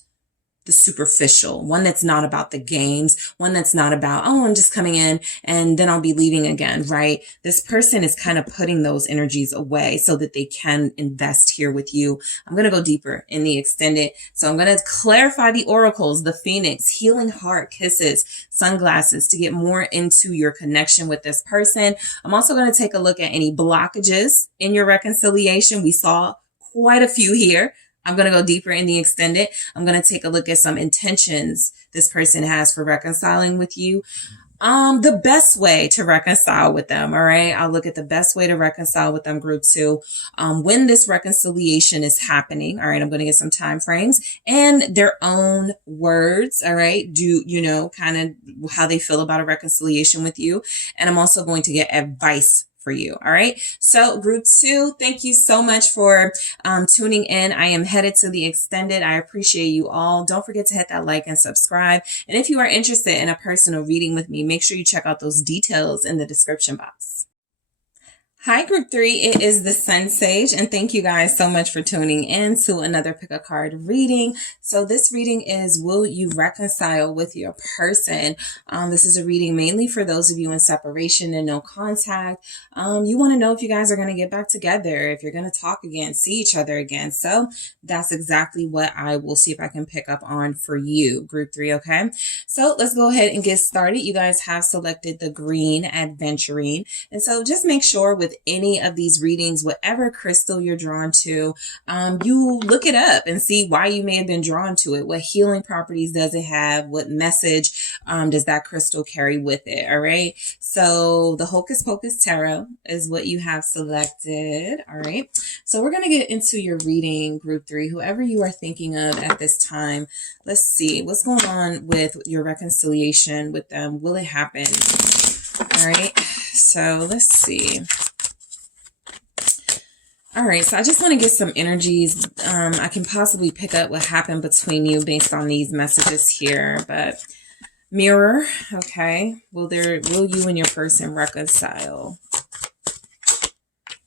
the superficial, one that's not about the games, one that's not about, oh, I'm just coming in and then I'll be leaving again, right? This person is kind of putting those energies away so that they can invest here with you. I'm going to go deeper in the extended. So I'm going to clarify the oracles, the Phoenix, healing heart, kisses, sunglasses to get more into your connection with this person. I'm also going to take a look at any blockages in your reconciliation. We saw quite a few here. I'm going to go deeper in the extended. I'm going to take a look at some intentions this person has for reconciling with you. The best way to reconcile with them. All right. I'll look at the best way to reconcile with them, group 2. When this reconciliation is happening. All right. I'm going to get some time frames and their own words. All right. Kind of how they feel about a reconciliation with you. And I'm also going to get advice for you. All right. So group 2, thank you so much for tuning in. I am headed to the extended. I appreciate you all. Don't forget to hit that like and subscribe. And if you are interested in a personal reading with me, make sure you check out those details in the description box. Hi, group 3. It is the SunSage, and thank you guys so much for tuning in to another pick a card reading. So this reading is, will you reconcile with your person? This is a reading mainly for those of you in separation and no contact. You want to know if you guys are going to get back together, if you're going to talk again, see each other again. So that's exactly what I will see if I can pick up on for you, group 3. Okay. So let's go ahead and get started. You guys have selected the green adventuring. And so just make sure with any of these readings, whatever crystal you're drawn to, you look it up and see why you may have been drawn to it. What healing properties does it have? What message does that crystal carry with it? All right. So the Hocus Pocus Tarot is what you have selected. All right. So we're going to get into your reading, group 3, whoever you are thinking of at this time. Let's see what's going on with your reconciliation with them. Will it happen? All right. So let's see. All right, so I just want to get some energies. I can possibly pick up what happened between you based on these messages here, but mirror, okay. Will you and your person reconcile?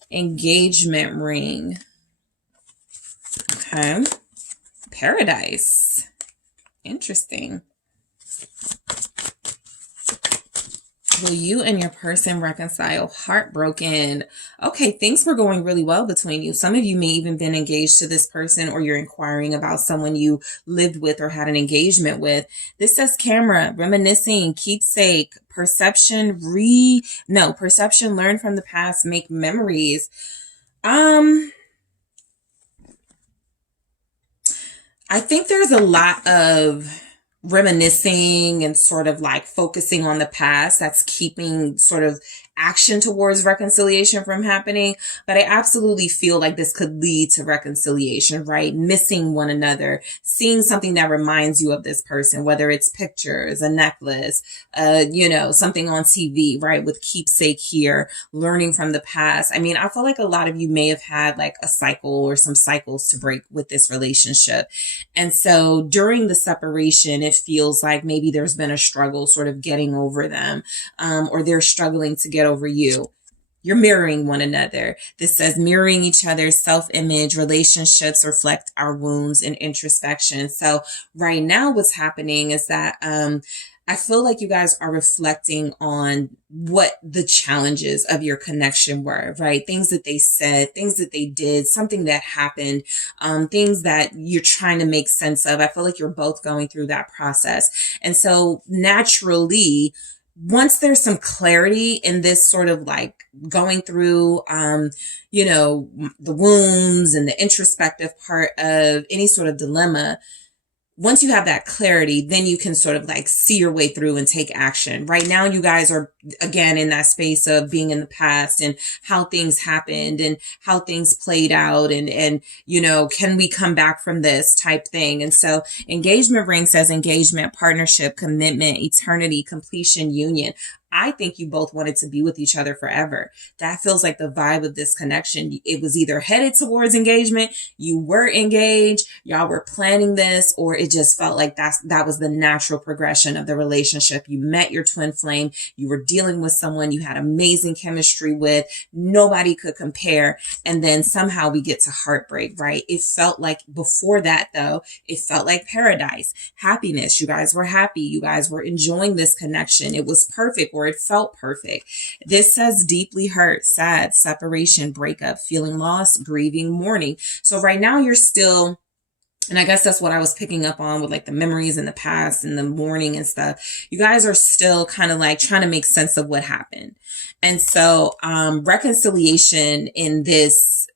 Engagement ring. Okay. Paradise. Interesting. Will you and your person reconcile? Heartbroken. Okay, things were going really well between you. Some of you may even been engaged to this person, or you're inquiring about someone you lived with or had an engagement with. This says camera, reminiscing, keepsake, perception, perception, learn from the past, make memories. I think there's a lot of reminiscing and sort of like focusing on the past that's keeping sort of action towards reconciliation from happening. But I absolutely feel like this could lead to reconciliation, right? Missing one another, seeing something that reminds you of this person, whether it's pictures, a necklace, something on TV, right? With keepsake here, learning from the past. I mean, I feel like a lot of you may have had like a cycle or some cycles to break with this relationship. And so during the separation, it feels like maybe there's been a struggle sort of getting over them, or they're struggling to get over you. You're mirroring one another. This says mirroring each other's self-image. Relationships reflect our wounds and introspection. So right now what's happening is that I feel like you guys are reflecting on what the challenges of your connection were, right? Things that they said, things that they did, something that happened, things that you're trying to make sense of. I feel like you're both going through that process. And so naturally, once there's some clarity in this sort of like going through, the wounds and the introspective part of any sort of dilemma, once you have that clarity, then you can sort of like see your way through and take action. Right now, you guys are again in that space of being in the past and how things happened and how things played out and can we come back from this type thing. And so engagement ring says engagement, partnership, commitment, eternity, completion, union. I think you both wanted to be with each other forever. That feels like the vibe of this connection. It was either headed towards engagement, you were engaged, y'all were planning this, or it just felt like that was the natural progression of the relationship. You met your twin flame, you were dealing with someone you had amazing chemistry with, nobody could compare, and then somehow we get to heartbreak, right? It felt like before that though, it felt like paradise, happiness. You guys were happy, you guys were enjoying this connection. It was perfect, or it felt perfect. This says deeply hurt, sad, separation, breakup, feeling lost, grieving, mourning. So right now you're still, and I guess that's what I was picking up on with like the memories in the past and the mourning and stuff. You guys are still kind of like trying to make sense of what happened. And so reconciliation in this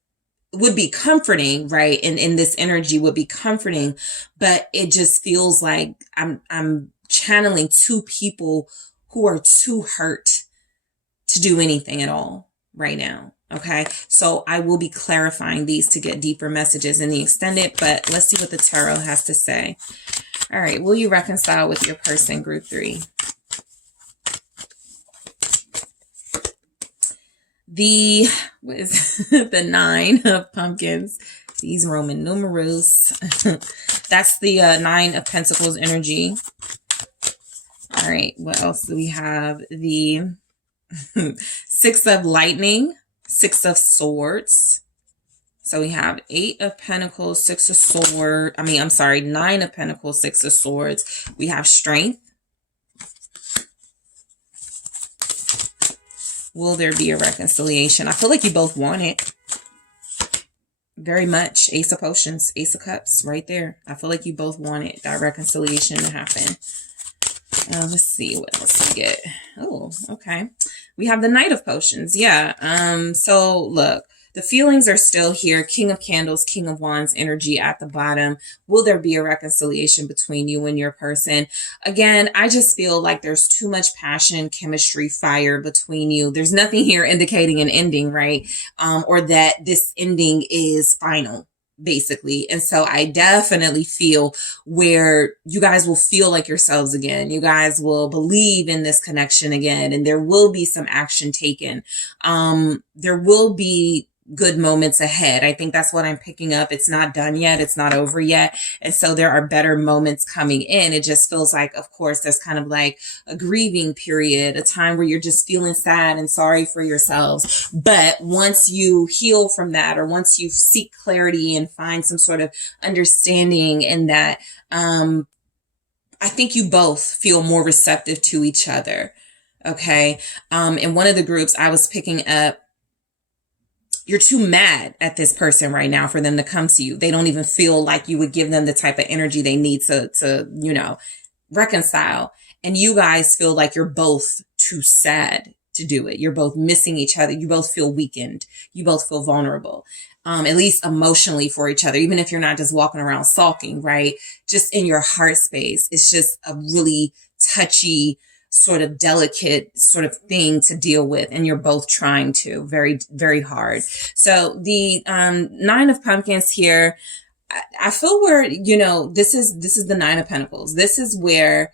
would be comforting, right? And in this energy would be comforting, but it just feels like I'm channeling two people who are too hurt to do anything at all right now. Okay. So I will be clarifying these to get deeper messages in the extended, but let's see what the tarot has to say. All right. Will you reconcile with your person, group 3? The 9 of pumpkins, these Roman numerals. That's the 9 of pentacles energy. All right, what else do we have? The 6 of lightning, 6 of swords. So we have 8 of pentacles, 6 of swords. 9 of pentacles, 6 of swords. We have strength. Will there be a reconciliation? I feel like you both want it. Very much. Ace of potions, Ace of cups, right there. I feel like you both want it, that reconciliation to happen. Let's see, what else we get? Oh, okay. We have the Knight of Potions. Yeah. So look, the feelings are still here. King of Candles, King of Wands energy at the bottom. Will there be a reconciliation between you and your person? Again, I just feel like there's too much passion, chemistry, fire between you. There's nothing here indicating an ending, right? Or that this ending is final, basically. And so I definitely feel where you guys will feel like yourselves again. You guys will believe in this connection again, and there will be some action taken. There will be good moments ahead. I think that's what I'm picking up. It's not done yet. It's not over yet. And so there are better moments coming in. It just feels like, of course, there's kind of like a grieving period, a time where you're just feeling sad and sorry for yourselves. But once you heal from that, or once you seek clarity and find some sort of understanding in that, I think you both feel more receptive to each other. Okay. In one of the groups I was picking up, you're too mad at this person right now for them to come to you. They don't even feel like you would give them the type of energy they need to reconcile. And you guys feel like you're both too sad to do it. You're both missing each other. You both feel weakened. You both feel vulnerable, at least emotionally for each other, even if you're not just walking around sulking, right? Just in your heart space. It's just a really touchy, sort of delicate sort of thing to deal with. And you're both trying to very, very hard. So the 9 of pumpkins here, I feel where, this is the 9 of pentacles. This is where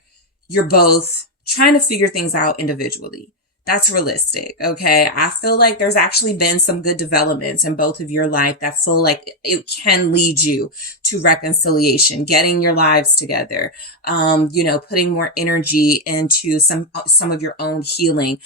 you're both trying to figure things out individually. That's realistic. Okay. I feel like there's actually been some good developments in both of your life that feel like it can lead you to reconciliation, getting your lives together, putting more energy into some of your own healing,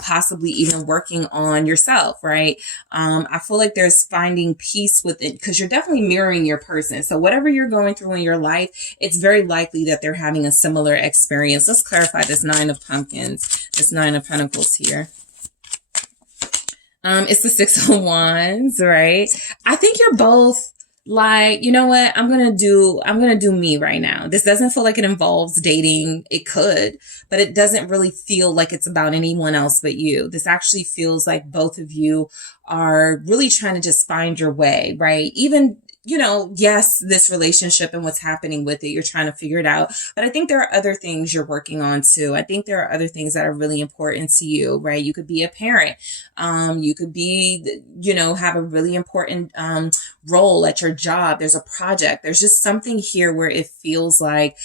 possibly even working on yourself, right? I feel like there's finding peace with it because you're definitely mirroring your person. So whatever you're going through in your life, it's very likely that they're having a similar experience. Let's clarify this Nine of Pumpkins, this Nine of Pentacles here. It's the Six of Wands, right? I think you're both like, you know what? I'm going to do me right now. This doesn't feel like it involves dating. It could, but it doesn't really feel like it's about anyone else but you. This actually feels like both of you are really trying to just find your way, right? Even, yes, this relationship and what's happening with it, you're trying to figure it out. But I think there are other things you're working on too. I think there are other things that are really important to you, right? You could be a parent. You could be, have a really important role at your job. There's a project. There's just something here where it feels like,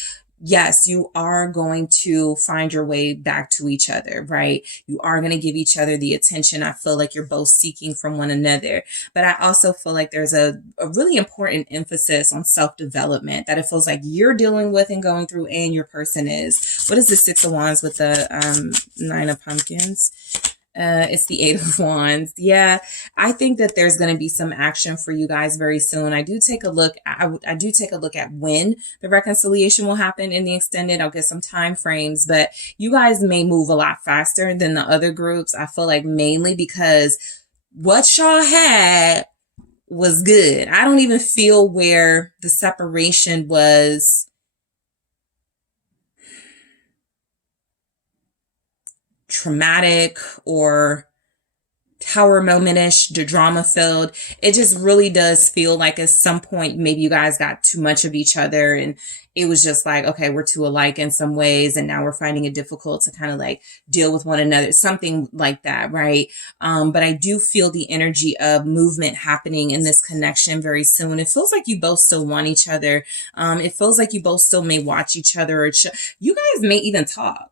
yes, you are going to find your way back to each other, right? You are going to give each other the attention. I feel like you're both seeking from one another. But I also feel like there's a really important emphasis on self-development that it feels like you're dealing with and going through, and your person is. What is the Six of Wands with the Nine of Pumpkins? It's the Eight of Wands. Yeah, I think that there's going to be some action for you guys very soon. I do take a look. I do take a look at when the reconciliation will happen in the extended. I'll get some time frames, but you guys may move a lot faster than the other groups. I feel like mainly because what y'all had was good. I don't even feel where the separation was traumatic or tower moment-ish, drama filled. It just really does feel like at some point maybe you guys got too much of each other and it was just like, okay, we're too alike in some ways and now we're finding it difficult to kind of like deal with one another, something like that, right? But I do feel the energy of movement happening in this connection very soon. It feels like you both still want each other. It feels like you both still may watch each other, or you guys may even talk.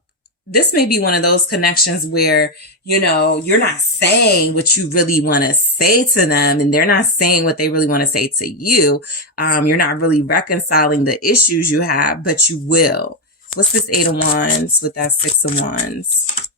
This may be one of those connections where, you're not saying what you really want to say to them and they're not saying what they really want to say to you. You're not really reconciling the issues you have, but you will. What's this Eight of Wands with that Six of Wands?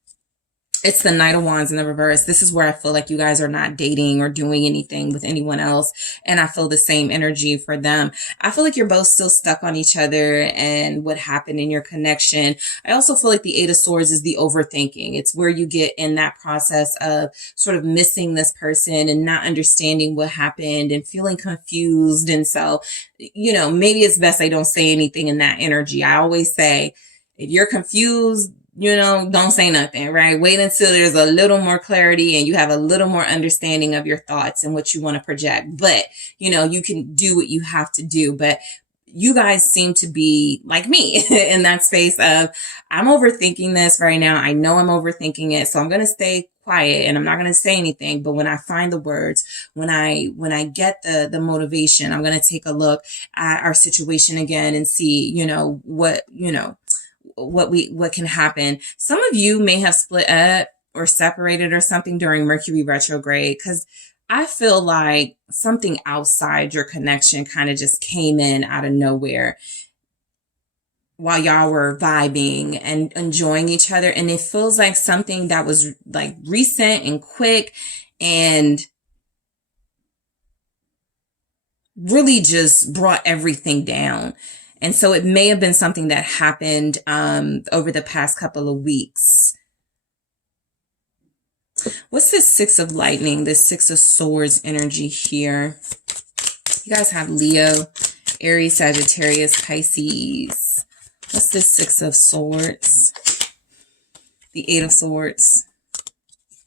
It's the Knight of Wands in the reverse. This is where I feel like you guys are not dating or doing anything with anyone else. And I feel the same energy for them. I feel like you're both still stuck on each other and what happened in your connection. I also feel like the Eight of Swords is the overthinking. It's where you get in that process of sort of missing this person and not understanding what happened and feeling confused. And so, maybe it's best I don't say anything in that energy. I always say, if you're confused, don't say nothing, right? Wait until there's a little more clarity and you have a little more understanding of your thoughts and what you want to project. But, you can do what you have to do. But you guys seem to be like me in that space of, I'm overthinking this right now. I know I'm overthinking it. So I'm going to stay quiet and I'm not going to say anything. But when I find the words, when I get the motivation, I'm going to take a look at our situation again and see, what can happen. Some of you may have split up or separated or something during Mercury retrograde, because I feel like something outside your connection kind of just came in out of nowhere while y'all were vibing and enjoying each other. And it feels like something that was like recent and quick and really just brought everything down. And so it may have been something that happened over the past couple of weeks. What's this Six of Lightning, this Six of Swords energy here? You guys have Leo, Aries, Sagittarius, Pisces. What's this Six of Swords? The Eight of Swords.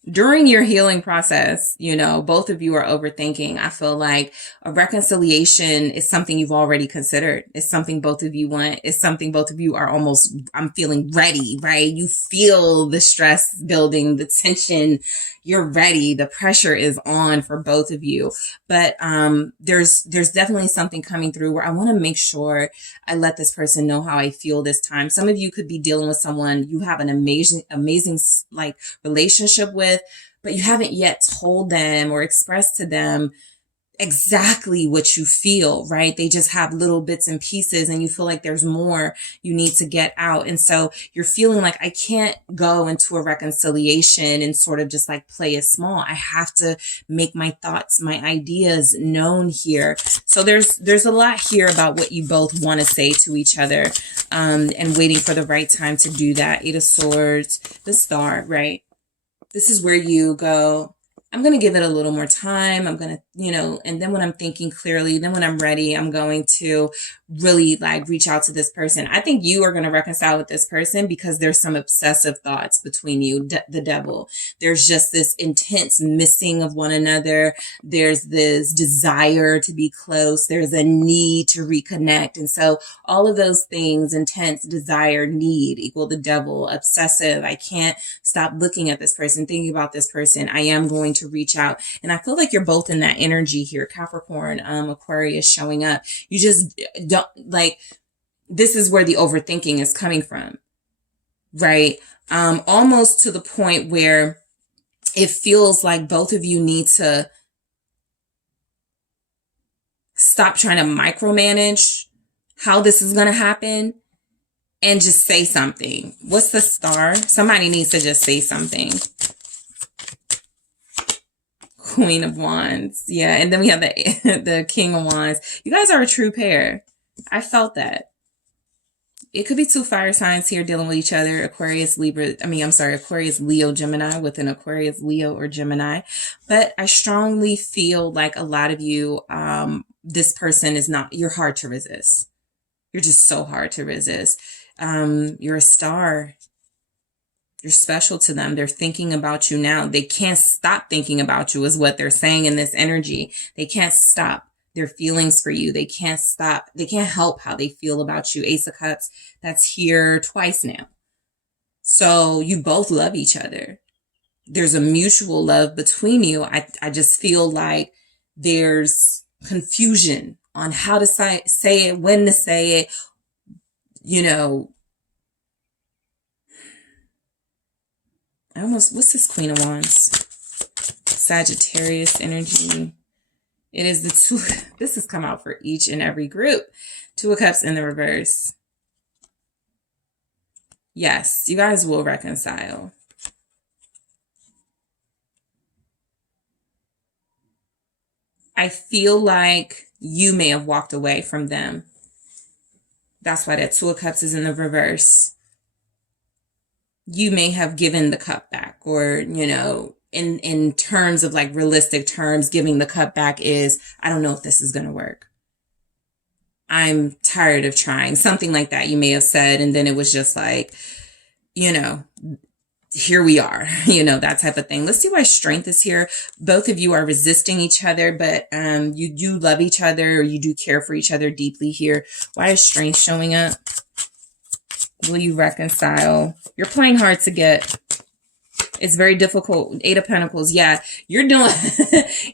during your healing process, you know, both of you are overthinking. I feel like a reconciliation is something you've already considered. It's something both of you want. It's something both of you are almost, I'm feeling ready, right? You feel the stress building, the tension. You're ready. The pressure is on for both of you. But there's definitely something coming through where I want to make sure I let this person know how I feel this time. Some of you could be dealing with someone you have an amazing like relationship with, but you haven't yet told them or expressed to them exactly what you feel, right? They just have little bits and pieces and you feel like there's more you need to get out. And so you're feeling like I can't go into a reconciliation and sort of just like play it small. I have to make my thoughts, my ideas known here. So there's a lot here about what you both want to say to each other, and waiting for the right time to do that. 8 of Swords, the Star, right? This is where you go, I'm going to give it a little more time. I'm going to, you know, and then when I'm thinking clearly, then when I'm ready, I'm going to really like reach out to this person. I think you are going to reconcile with this person because there's some obsessive thoughts between you, the devil. There's just this intense missing of one another. There's this desire to be close. There's a need to reconnect. And so all of those things, intense desire, need, equal the devil, obsessive. I can't stop looking at this person, thinking about this person. I am going to reach out. And I feel like you're both in that energy here. Capricorn, Aquarius showing up. You just don't like, this is where the overthinking is coming from, right? Almost to the point where it feels like both of you need to stop trying to micromanage how this is going to happen and just say something. What's the Star? Somebody needs to just say something. Queen of Wands. Yeah. And then we have the King of Wands. You guys are a true pair. I felt that. It could be 2 fire signs here dealing with each other. Aquarius, Aquarius, Leo, Gemini, with an Aquarius, Leo, or Gemini. But I strongly feel like a lot of you, this person is not, you're hard to resist. You're just so hard to resist. You're a star. You're special to them. They're thinking about you now. They can't stop thinking about you is what they're saying in this energy. They can't stop their feelings for you. They can't stop. They can't help how they feel about you. Ace of Cups, that's here twice now. So you both love each other. There's a mutual love between you. I just feel like there's confusion on how to say it, when to say it, you know. What's this Queen of Wands? Sagittarius energy. It is the 2, this has come out for each and every group. 2 of Cups in the reverse. Yes, you guys will reconcile. I feel like you may have walked away from them. That's why that 2 of Cups is in the reverse. You may have given the cup back, or, you know, in terms of like realistic terms, giving the cup back is, I don't know if this is going to work. I'm tired of trying. Something like that you may have said. And then it was just like, you know, here we are, you know, that type of thing. Let's see why strength is here. Both of you are resisting each other, but you do love each other, or you do care for each other deeply here. Why is strength showing up? Will you reconcile? You're playing hard to get. It's very difficult. 8 of Pentacles. Yeah, you're doing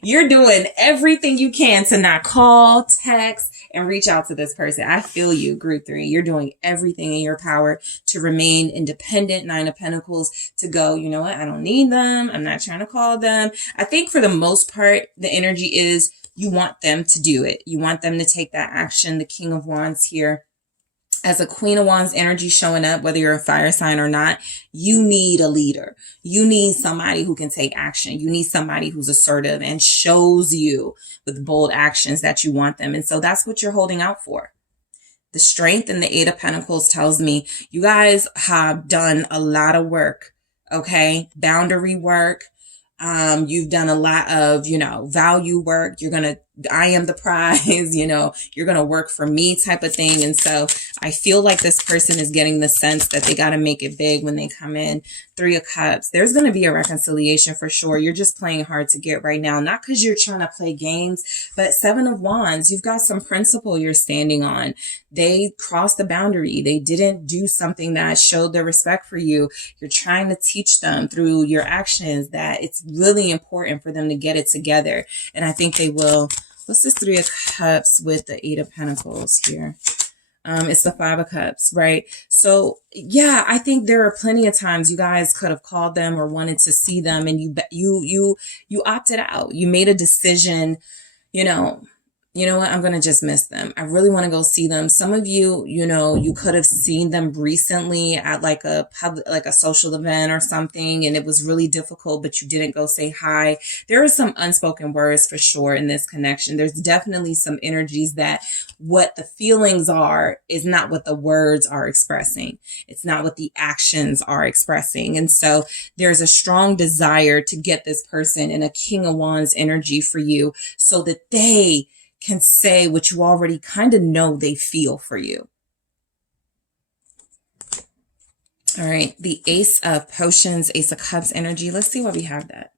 you're doing everything you can to not call, text, and reach out to this person. I feel you, group 3. You're doing everything in your power to remain independent. 9 of Pentacles, to go, you know what? I don't need them. I'm not trying to call them. I think for the most part, the energy is you want them to do it. You want them to take that action. The King of Wands here. As a Queen of Wands energy showing up, whether you're a fire sign or not, you need a leader. You need somebody who can take action. You need somebody who's assertive and shows you with bold actions that you want them. And so that's what you're holding out for. The strength in the 8 of Pentacles tells me you guys have done a lot of work, okay? Boundary work. You've done a lot of, you know, value work. You're going to I am the prize, you know, you're going to work for me type of thing. And so I feel like this person is getting the sense that they got to make it big when they come in. 3 of Cups. There's going to be a reconciliation for sure. You're just playing hard to get right now. Not because you're trying to play games, but 7 of Wands. You've got some principle you're standing on. They crossed the boundary. They didn't do something that showed their respect for you. You're trying to teach them through your actions that it's really important for them to get it together. And I think they will. What's this 3 of Cups with the 8 of Pentacles here? It's the 5 of Cups, right? So yeah, I think there are plenty of times you guys could have called them or wanted to see them, and you opted out. You made a decision, you know what, I'm going to just miss them. I really want to go see them. Some of you, you know, you could have seen them recently at like a public, like a social event or something, and it was really difficult, but you didn't go say hi. There are some unspoken words for sure in this connection. There's definitely some energies that what the feelings are is not what the words are expressing. It's not what the actions are expressing. And so there's a strong desire to get this person in a King of Wands energy for you so that they can say what you already kind of know they feel for you. All right, the Ace of Potions, Ace of Cups energy. Let's see why we have that.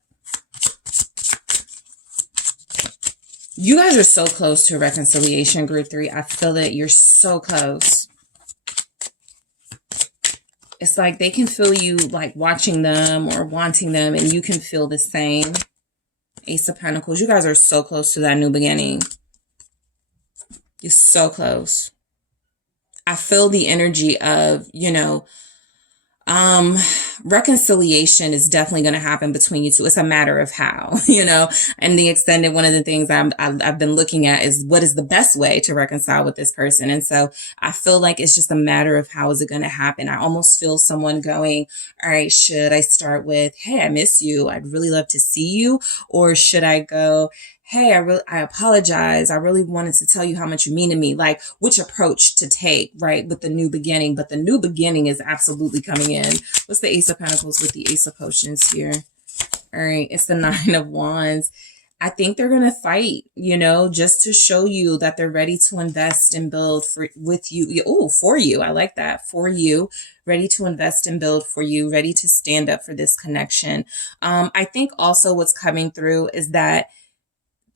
You guys are so close to a reconciliation, group 3. I feel it. You're so close. It's like they can feel you like watching them or wanting them, and you can feel the same. Ace of Pentacles. You guys are so close to that new beginning. You're so close. I feel the energy of, you know, reconciliation is definitely going to happen between you two. It's a matter of how, you know, and the extended, one of the things I've been looking at is what is the best way to reconcile with this person. And so I feel like it's just a matter of how is it going to happen. I almost feel someone going, all right, should I start with, hey, I miss you, I'd really love to see you? Or should I go, hey, I apologize, I really wanted to tell you how much you mean to me? Like which approach to take, right? With the new beginning, but the new beginning is absolutely coming in. What's the Ace of Pentacles with the Ace of Potions here? All right, it's the 9 of Wands. I think they're going to fight, you know, just to show you that they're ready to invest and build with you. Oh, for you. I like that. For you, ready to invest and build for you, ready to stand up for this connection. I think also what's coming through is that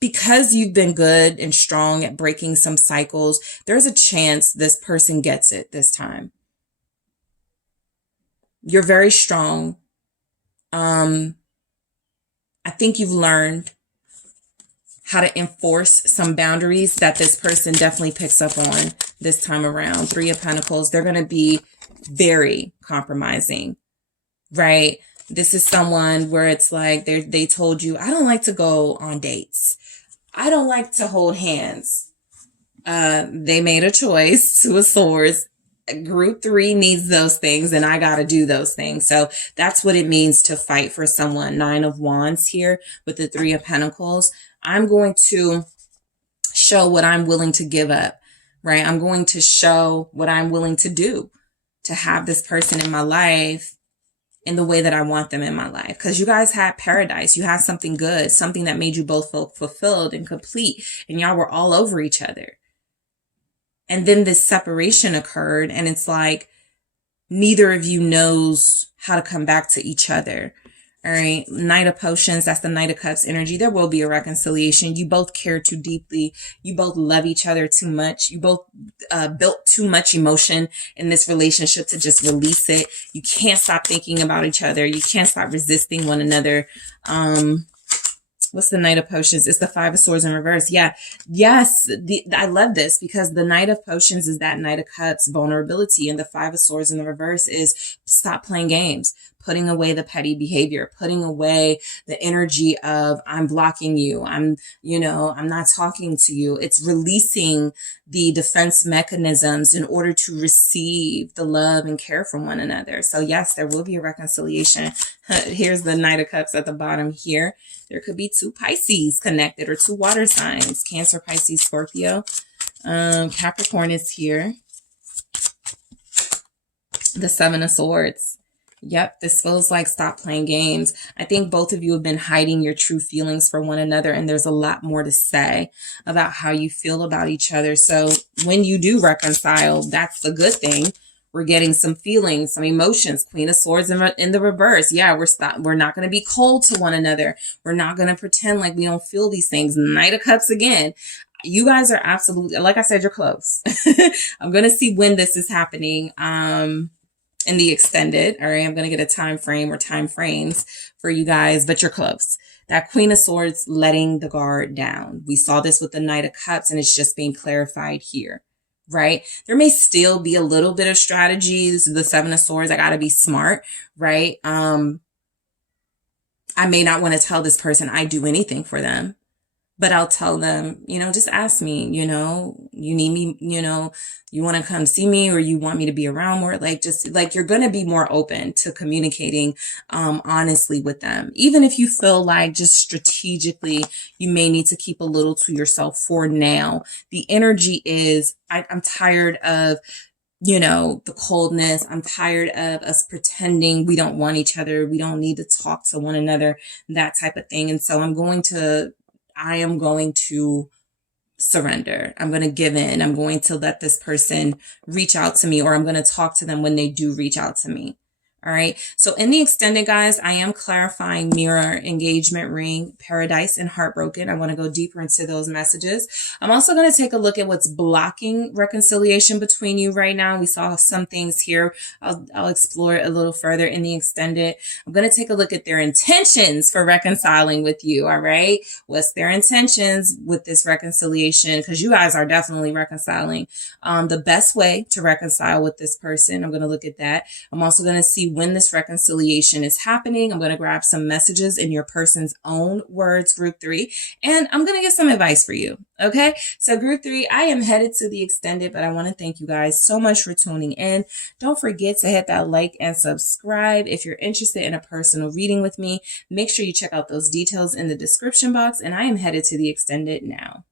because you've been good and strong at breaking some cycles, there's a chance this person gets it this time. You're very strong. I think you've learned how to enforce some boundaries that this person definitely picks up on this time around. 3 of Pentacles, they're going to be very compromising, right? This is someone where it's like they told you, I don't like to go on dates. I don't like to hold hands. They made a choice, 2 of Swords. Group 3 needs those things, and I got to do those things. So that's what it means to fight for someone. 9 of Wands here with the 3 of Pentacles. I'm going to show what I'm willing to give up, right? I'm going to show what I'm willing to do to have this person in my life in the way that I want them in my life. Because you guys had paradise. You had something good, something that made you both feel fulfilled and complete. And y'all were all over each other. And then this separation occurred. And it's like neither of you knows how to come back to each other. All right. Knight of Potions. That's the Knight of Cups energy. There will be a reconciliation. You both care too deeply. You both love each other too much. You both built too much emotion in this relationship to just release it. You can't stop thinking about each other. You can't stop resisting one another. What's the Knight of Potions? It's the 5 of Swords in reverse. Yeah. Yes. I love this because the Knight of Potions is that Knight of Cups vulnerability. And the 5 of Swords in the reverse is stop playing games, putting away the petty behavior, putting away the energy of I'm blocking you. I'm not talking to you. It's releasing the defense mechanisms in order to receive the love and care from one another. So yes, there will be a reconciliation. Here's the Knight of Cups at the bottom here. There could be 2 Pisces connected or 2 water signs, Cancer, Pisces, Scorpio. Capricorn is here. The 7 of Swords. Yep, this feels like stop playing games. I think both of you have been hiding your true feelings for one another, and there's a lot more to say about how you feel about each other. So when you do reconcile, that's the good thing. We're getting some feelings, some emotions. Queen of Swords in the reverse. Yeah, we're not going to be cold to one another. We're not going to pretend like we don't feel these things. Knight of Cups again. You guys are absolutely, like I said, you're close. I'm going to see when this is happening. In the extended. All right, I'm going to get a time frame or time frames for you guys, but you're close. That Queen of Swords letting the guard down. We saw this with the Knight of Cups, and it's just being clarified here, right? There may still be a little bit of strategies. The Seven of Swords, I got to be smart, right? I may not want to tell this person I do anything for them, but I'll tell them, just ask me, you need me, you want to come see me or you want me to be around more. Like, just like, you're going to be more open to communicating, honestly with them. Even if you feel like just strategically, you may need to keep a little to yourself for now. The energy is, I'm tired of, the coldness. I'm tired of us pretending we don't want each other. We don't need to talk to one another, that type of thing. And so I am going to surrender. I'm going to give in. I'm going to let this person reach out to me, or I'm going to talk to them when they do reach out to me. All right. So in the extended, guys, I am clarifying mirror, engagement ring, paradise, and heartbroken. I want to go deeper into those messages. I'm also going to take a look at what's blocking reconciliation between you right now. We saw some things here. I'll explore it a little further in the extended. I'm going to take a look at their intentions for reconciling with you. All right. What's their intentions with this reconciliation? Because you guys are definitely reconciling. The best way to reconcile with this person, I'm going to look at that. I'm also going to see when this reconciliation is happening. I'm going to grab some messages in your person's own words, group 3, and I'm going to get some advice for you. Okay. So group 3, I am headed to the extended, but I want to thank you guys so much for tuning in. Don't forget to hit that like and subscribe. If you're interested in a personal reading with me, make sure you check out those details in the description box, and I am headed to the extended now.